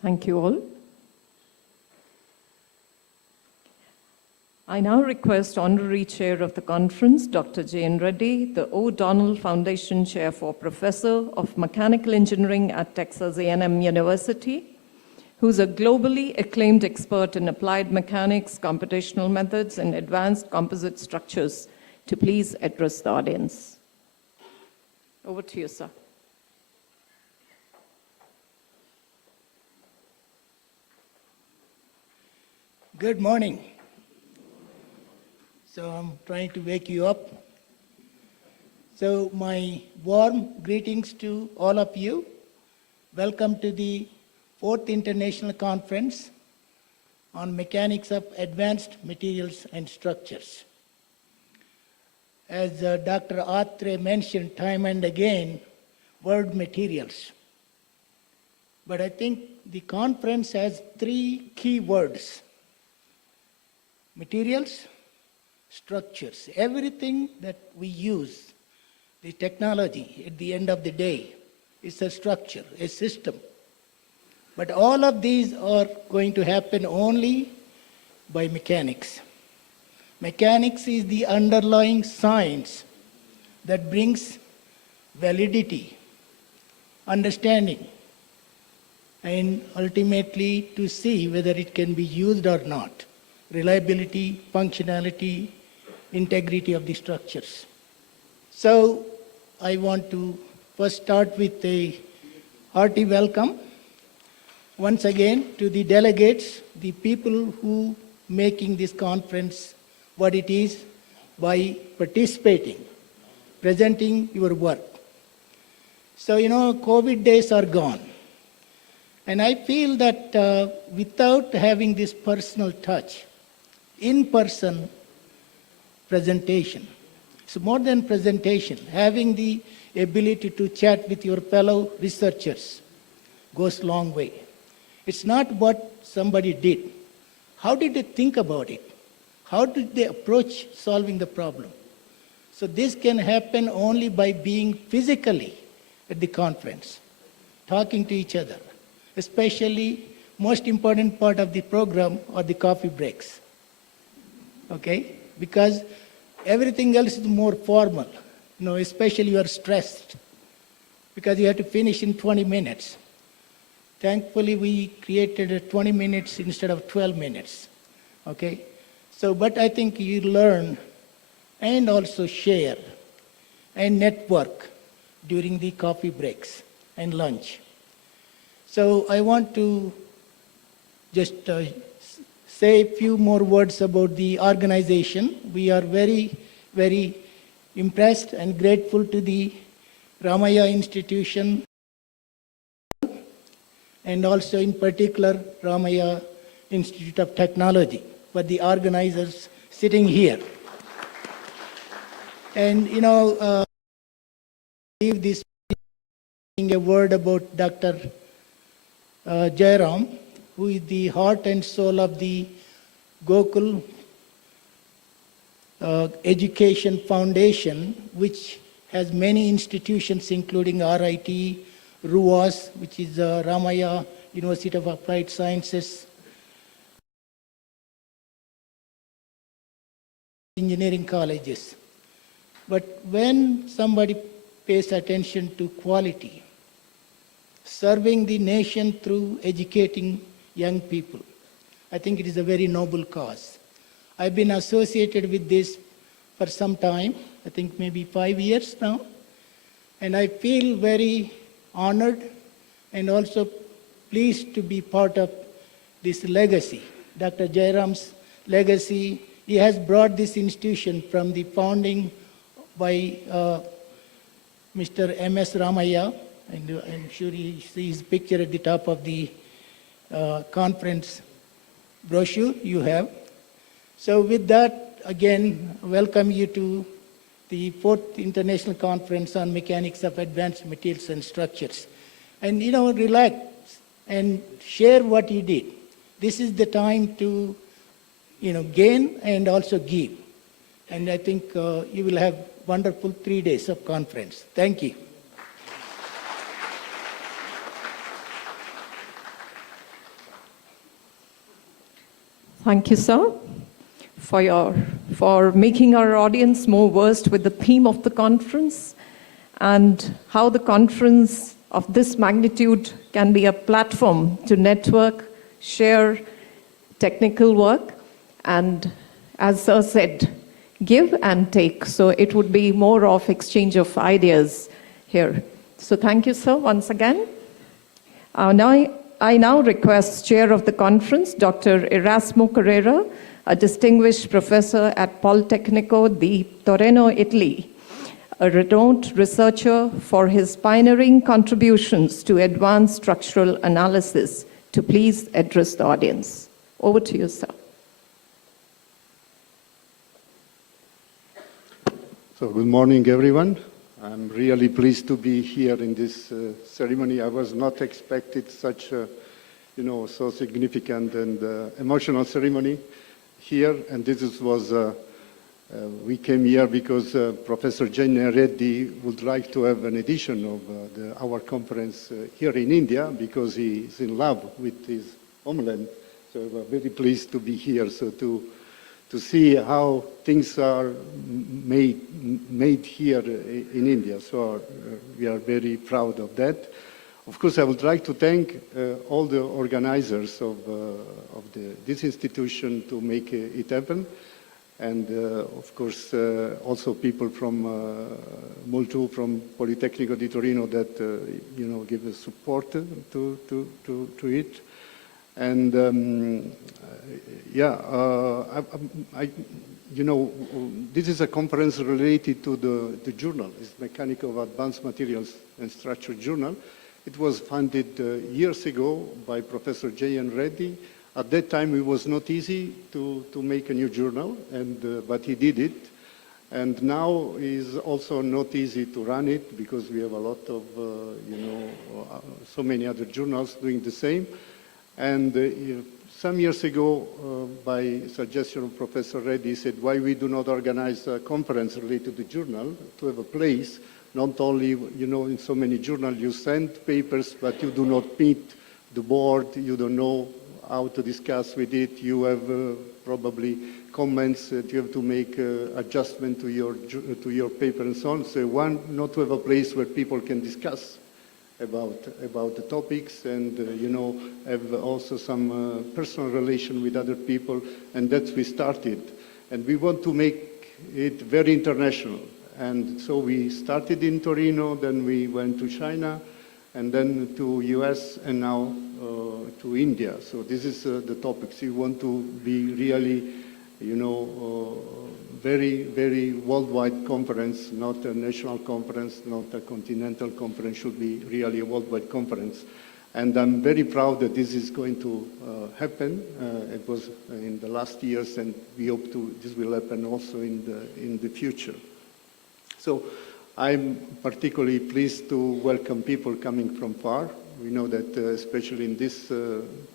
Thank you all. I now request Honorary Chair of the conference, Dr. Jane Reddy, the O'Donnell Foundation Chair for Professor of Mechanical Engineering at Texas A&M University, who's a globally acclaimed expert in applied mechanics, computational methods, and advanced composite structures, to please address the audience. Over to you, sir. Good morning. So I'm trying to wake you up. So my warm greetings to all of you. Welcome to the 4th International Conference on Mechanics of Advanced Materials and Structures. As Dr. Atre mentioned time and again, word materials. But I think the conference has 3 key words. Materials, structures. Everything that we use, the technology at the end of the day, is a structure, a system. But all of these are going to happen only by mechanics. Mechanics is the underlying science that brings validity, understanding, and ultimately to see whether it can be used or not. Reliability, functionality, integrity of the structures. So I want to first start with a hearty welcome once again to the delegates, the people who making this conference what it is by participating, presenting your work. So, COVID days are gone. And I feel that without having this personal touch, in-person presentation, it's more than presentation, having the ability to chat with your fellow researchers goes a long way. It's not what somebody did. How did they think about it? How did they approach solving the problem? So this can happen only by being physically at the conference, talking to each other. Especially, most important part of the program are the coffee breaks. Okay? Because everything else is more formal. Especially you are stressed because you have to finish in 20 minutes. Thankfully, we created 20 minutes instead of 12 minutes. Okay? So, but I think you learn and also share. and network during the coffee breaks and lunch. So I want to just say a few more words about the organization. We are very, very impressed and grateful to the Ramaiah institution and also in particular Ramaiah Institute of Technology for the organizers sitting here. And leave this a word about Dr. Jairam, who is the heart and soul of the Gokul Education Foundation, which has many institutions including RIT, RUAS, which is Ramaiah University of Applied Sciences, engineering colleges. But when somebody pays attention to quality, serving the nation through educating young people, I think it is a very noble cause. I've been associated with this for some time, I think maybe 5 years now, and I feel very honored and also pleased to be part of this legacy, Dr. Jairam's legacy. He has brought this institution from the founding by Mr. M.S. Ramaiah, and I'm sure you see his picture at the top of the conference brochure you have. So with that, again, welcome you to the 4th International Conference on Mechanics of Advanced Materials and Structures. And relax and share what you did. This is the time to gain and also give. And I think you will have wonderful 3 days of conference. Thank you. Thank you, sir, for making our audience more versed with the theme of the conference and how the conference of this magnitude can be a platform to network, share technical work, and, as sir said, give and take. So it would be more of exchange of ideas here. So thank you, sir, once again. I now request Chair of the Conference, Dr. Erasmo Carrera, a distinguished professor at Politecnico di Torino, Italy, a renowned researcher for his pioneering contributions to advanced structural analysis, to please address the audience. Over to you, sir. So good morning, everyone. I'm really pleased to be here in this ceremony. I was not expected such a, so significant and emotional ceremony here. And we came here because Professor Jain Reddy would like to have an edition of our conference here in India because he is in love with his homeland. So we're very pleased to be here. So to see how things are made here in India. So we are very proud of that. Of course, I would like to thank all the organizers of this institution to make it happen. And of course, also people from Molto, from Politecnico di Torino that, give us support to it. And this is a conference related to the journal. It's Mechanics of Advanced Materials and Structure Journal. It was founded years ago by Professor J.N. Reddy. At that time, it was not easy to make a new journal, but he did it. And now it's also not easy to run it because we have a lot of, so many other journals doing the same. And some years ago, by suggestion of Professor Reddy, he said, why we do not organize a conference related to the journal, to have a place, not only, in so many journals you send papers, but you do not meet the board, you don't know how to discuss with it, you have probably comments that you have to make adjustment to your paper and so on. So not to have a place where people can discuss about the topics and, have also some personal relation with other people, and that's we started. And we want to make it very international. And so we started in Torino, then we went to China, and then to US, and now to India. So this is the topics. We want to be really, very, very worldwide conference, not a national conference, not a continental conference, should be really a worldwide conference. And I'm very proud that this is going to happen. It was in the last years, and we hope this will happen also in the future. So I'm particularly pleased to welcome people coming from far. We know that especially in this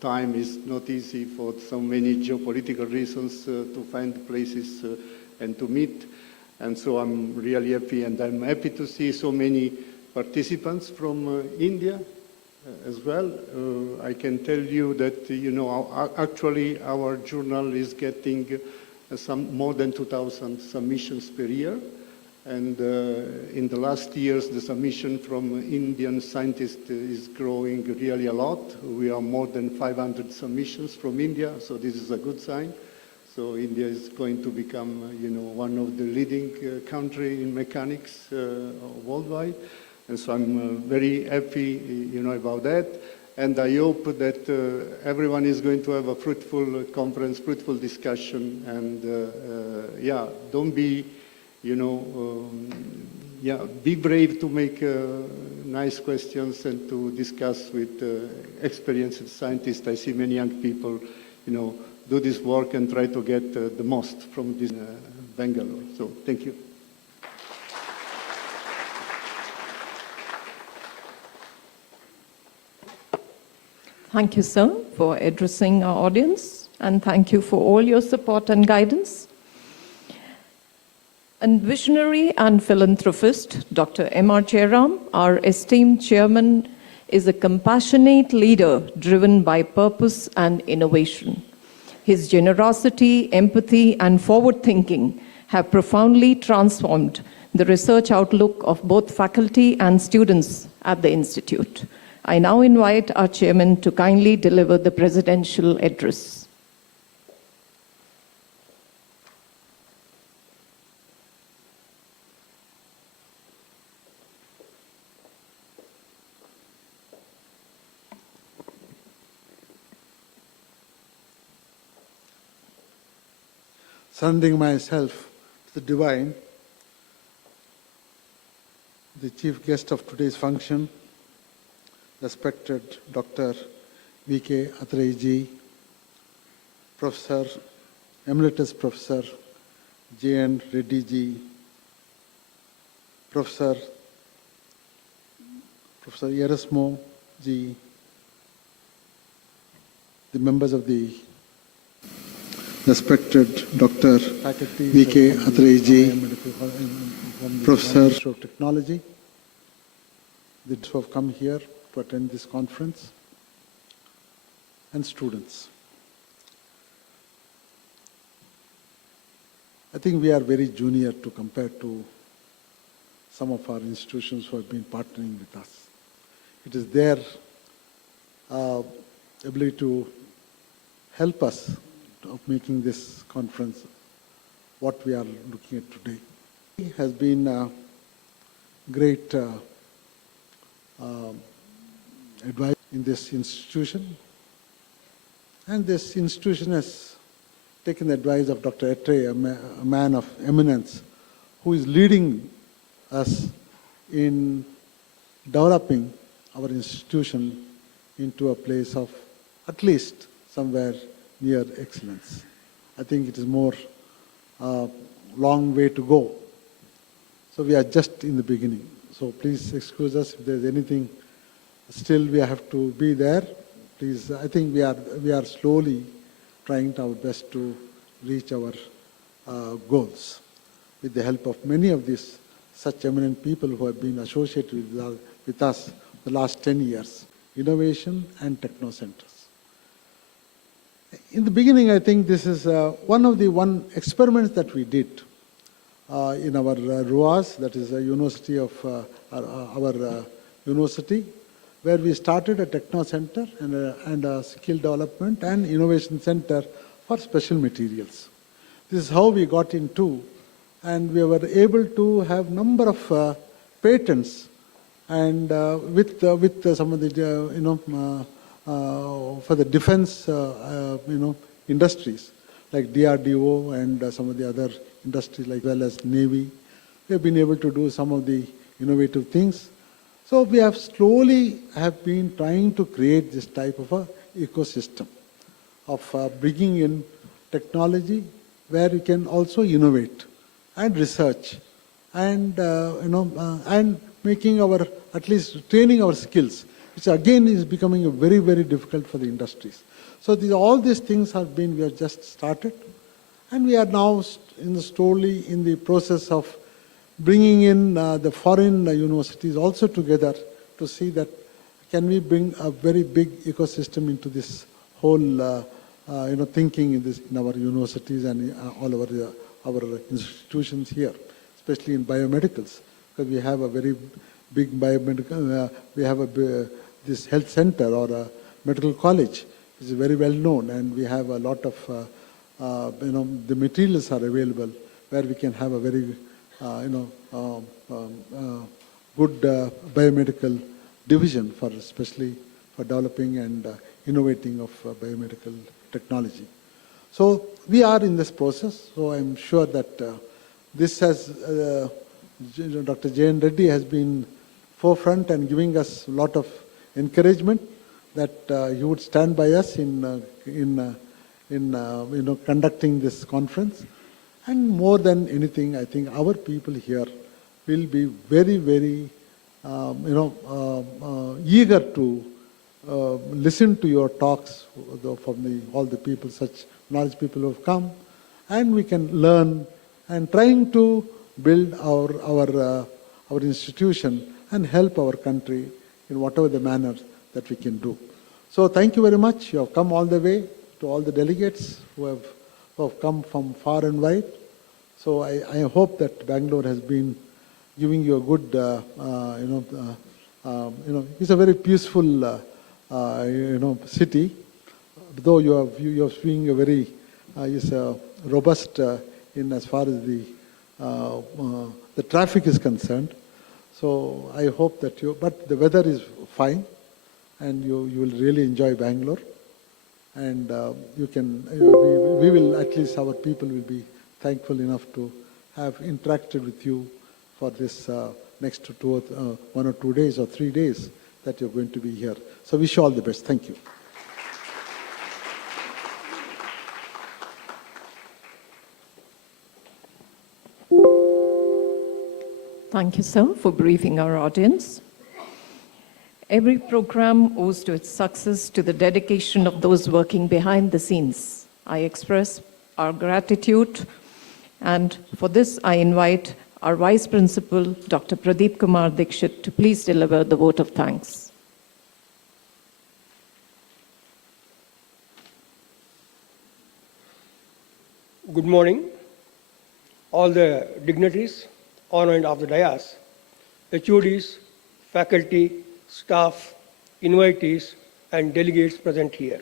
time it's not easy for so many geopolitical reasons to find places and to meet. And so I'm really happy, and I'm happy to see so many participants from India as well. I can tell you that, actually our journal is getting more than 2,000 submissions per year. And in the last years, the submission from Indian scientists is growing really a lot. We are more than 500 submissions from India, so this is a good sign. So India is going to become, one of the leading country in mechanics worldwide. And so I'm very happy, about that. And I hope that everyone is going to have a fruitful conference, fruitful discussion. And don't be, be brave to make nice questions and to discuss with experienced scientists. I see many young people, do this work and try to get the most from this Bangalore. So thank you. Thank you, sir, for addressing our audience, and thank you for all your support and guidance. And visionary and philanthropist, Dr. M.R. Jairam, our esteemed chairman, is a compassionate leader driven by purpose and innovation. His generosity, empathy, and forward thinking have profoundly transformed the research outlook of both faculty and students at the Institute. I now invite our chairman to kindly deliver the presidential address. Surrendering myself to the divine, the chief guest of today's function, respected Dr. V.K. Atreji, Professor, Emeritus Professor J.N. Reddy ji, Professor Erasmo ji, the members of the respected Dr. V.K. Atreji, Professor of Technology, those who have come here to attend this conference, and students. I think we are very junior to compare to some of our institutions who have been partnering with us. It is their ability to help us of making this conference what we are looking at today. It has been a great advice in this institution, and this institution has taken the advice of Dr. Atre, a man of eminence, who is leading us in developing our institution into a place of at least somewhere near excellence. I think it is more long way to go. So we are just in the beginning. So please excuse us if there is anything still we have to be there. Please, I think we are slowly trying our best to reach our goals with the help of many of these such eminent people who have been associated with us the last 10 years, innovation and techno centers. In the beginning, I think this is one of the experiments that we did in our RUAS, that is a university of our university, where we started a techno center and a skill development and innovation center for special materials. This is how we got into and we were able to have number of patents, and with some of the for the defense industries like DRDO and some of the other industries like well as Navy. We have been able to do some of the innovative things. So we have slowly been trying to create this type of a ecosystem of bringing in technology where we can also innovate and research and and making our, at least training our skills, which again is becoming very, very difficult for the industries. So all these things have been, we have just started, and we are now slowly in the process of bringing in the foreign universities also together to see that can we bring a very big ecosystem into this whole thinking in our universities and all over our institutions here, especially in biomedicals, because we have a very big biomedical, we have this health center or a medical college, which is very well known, and we have a lot of, the materials are available where we can have a very, good biomedical division for especially for developing and innovating of biomedical technology. So we are in this process. So I'm sure that this has, Dr. J.N. Reddy has been forefront and giving us a lot of encouragement that he would stand by us in conducting this conference. And more than anything, I think our people here will be very, very, eager to listen to your talks from all the people, such knowledge people who have come, and we can learn and trying to build our institution and help our country in whatever the manner that we can do. So thank you very much. You have come all the way, to all the delegates who have come from far and wide. So I hope that Bangalore has been giving you a good, it's a very peaceful, city. Though you are seeing a very, robust in as far as the traffic is concerned. So I hope that but the weather is fine, and you will really enjoy Bangalore. And you can, we will, at least our people will be thankful enough to have interacted with you for this next 1 or 2 days or 3 days that you're going to be here. So wish you all the best. Thank you. Thank you, sir, for briefing our audience. Every program owes to its success to the dedication of those working behind the scenes. I express our gratitude, and for this I invite our Vice Principal, Dr. Pradeep Kumar Dikshit, to please deliver the vote of thanks. Good morning, all the dignitaries on and off the dais, HODs, faculty, staff, invitees, and delegates present here.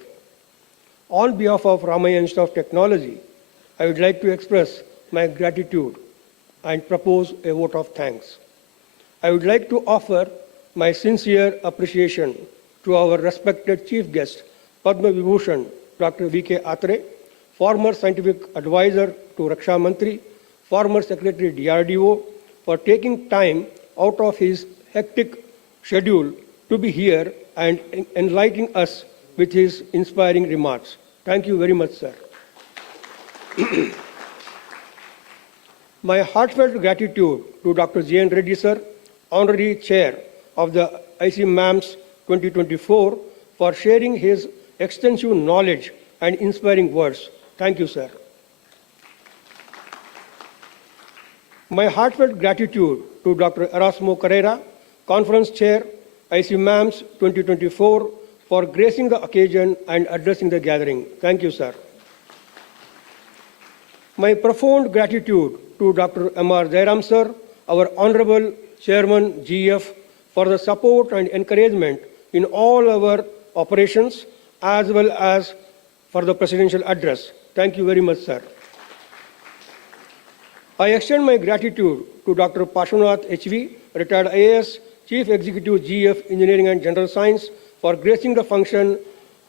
On behalf of Ramaiah Institute of Technology, I would like to express my gratitude and propose a vote of thanks. I would like to offer my sincere appreciation to our respected Chief Guest, Padma Vibhushan, Dr. V.K. Atre, former scientific advisor to Raksha Mantri, former Secretary DRDO, for taking time out of his hectic schedule to be here and enlightening us with his inspiring remarks. Thank you very much, sir. My heartfelt gratitude to Dr. J.N. Reddy, sir, Honorary Chair of the ICMAMS 2024, for sharing his extensive knowledge and inspiring words. Thank you, sir. My heartfelt gratitude to Dr. Erasmo Carrera, Conference Chair, ICMAMS 2024, for gracing the occasion and addressing the gathering. Thank you, sir. My profound gratitude to Dr. M.R. Jairam, sir, our Honorable Chairman, GF, for the support and encouragement in all our operations, as well as for the presidential address. Thank you very much, sir. I extend my gratitude to Dr. Pashwanath H.V., retired IAS, Chief Executive GF Engineering and General Science, for gracing the function.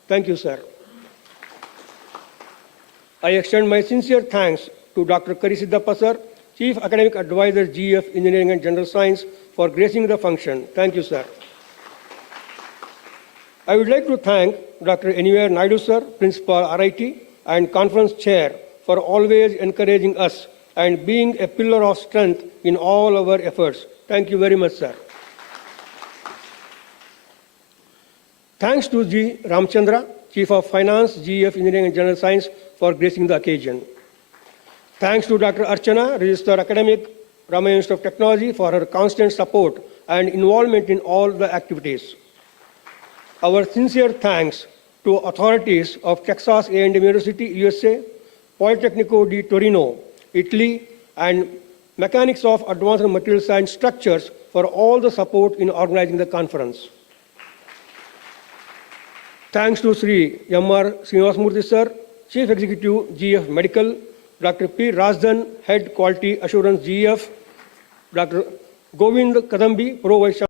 Thank you, sir. I extend my sincere thanks to Dr. Karisiddappa, sir, Chief Academic Advisor GF Engineering and General Science, for gracing the function. Thank you, sir. I would like to thank Dr. Anywhere Naidu, sir, Principal RIT and Conference Chair, for always encouraging us and being a pillar of strength in all our efforts. Thank you very much, sir. Thanks to G. Ramchandra, Chief of Finance, GF Engineering and General Science, for gracing the occasion. Thanks to Dr. Archana, Register Academic, Ramaiah Institute of Technology, for her constant support and involvement in all the activities. Our sincere thanks to authorities of Texas A&M University, USA, Politecnico di Torino, Italy, and Mechanics of Advanced Material Science Structures for all the support in organizing the conference. Thanks to Sri M.R. Srinivasmurthy, sir, Chief Executive, GF Medical, Dr. P. Razdan, Head Quality Assurance, GF, Dr. Govind Kadambi, Pro Vice Chancellor.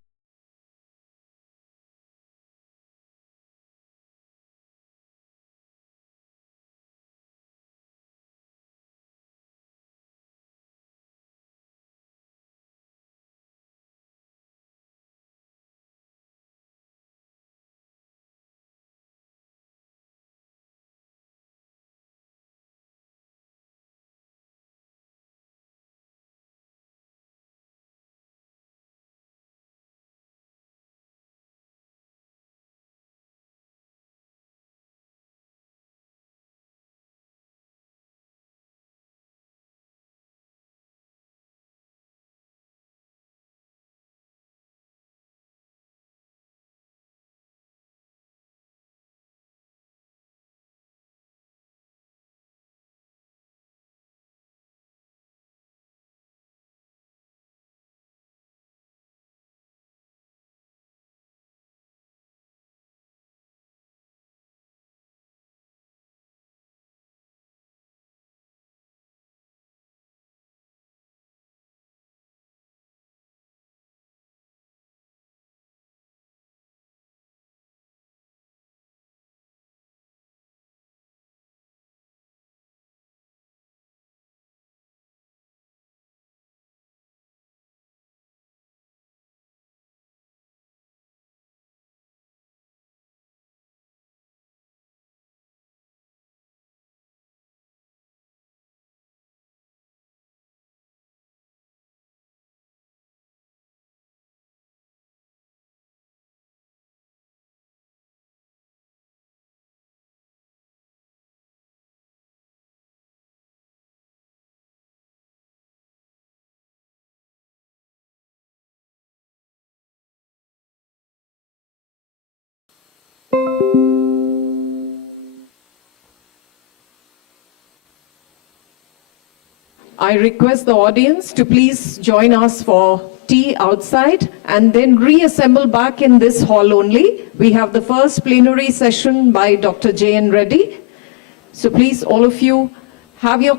I request the audience to please join us for tea outside and then reassemble back in this hall only. We have the first plenary session by Dr. J.N. Reddy. So please, all of you, have your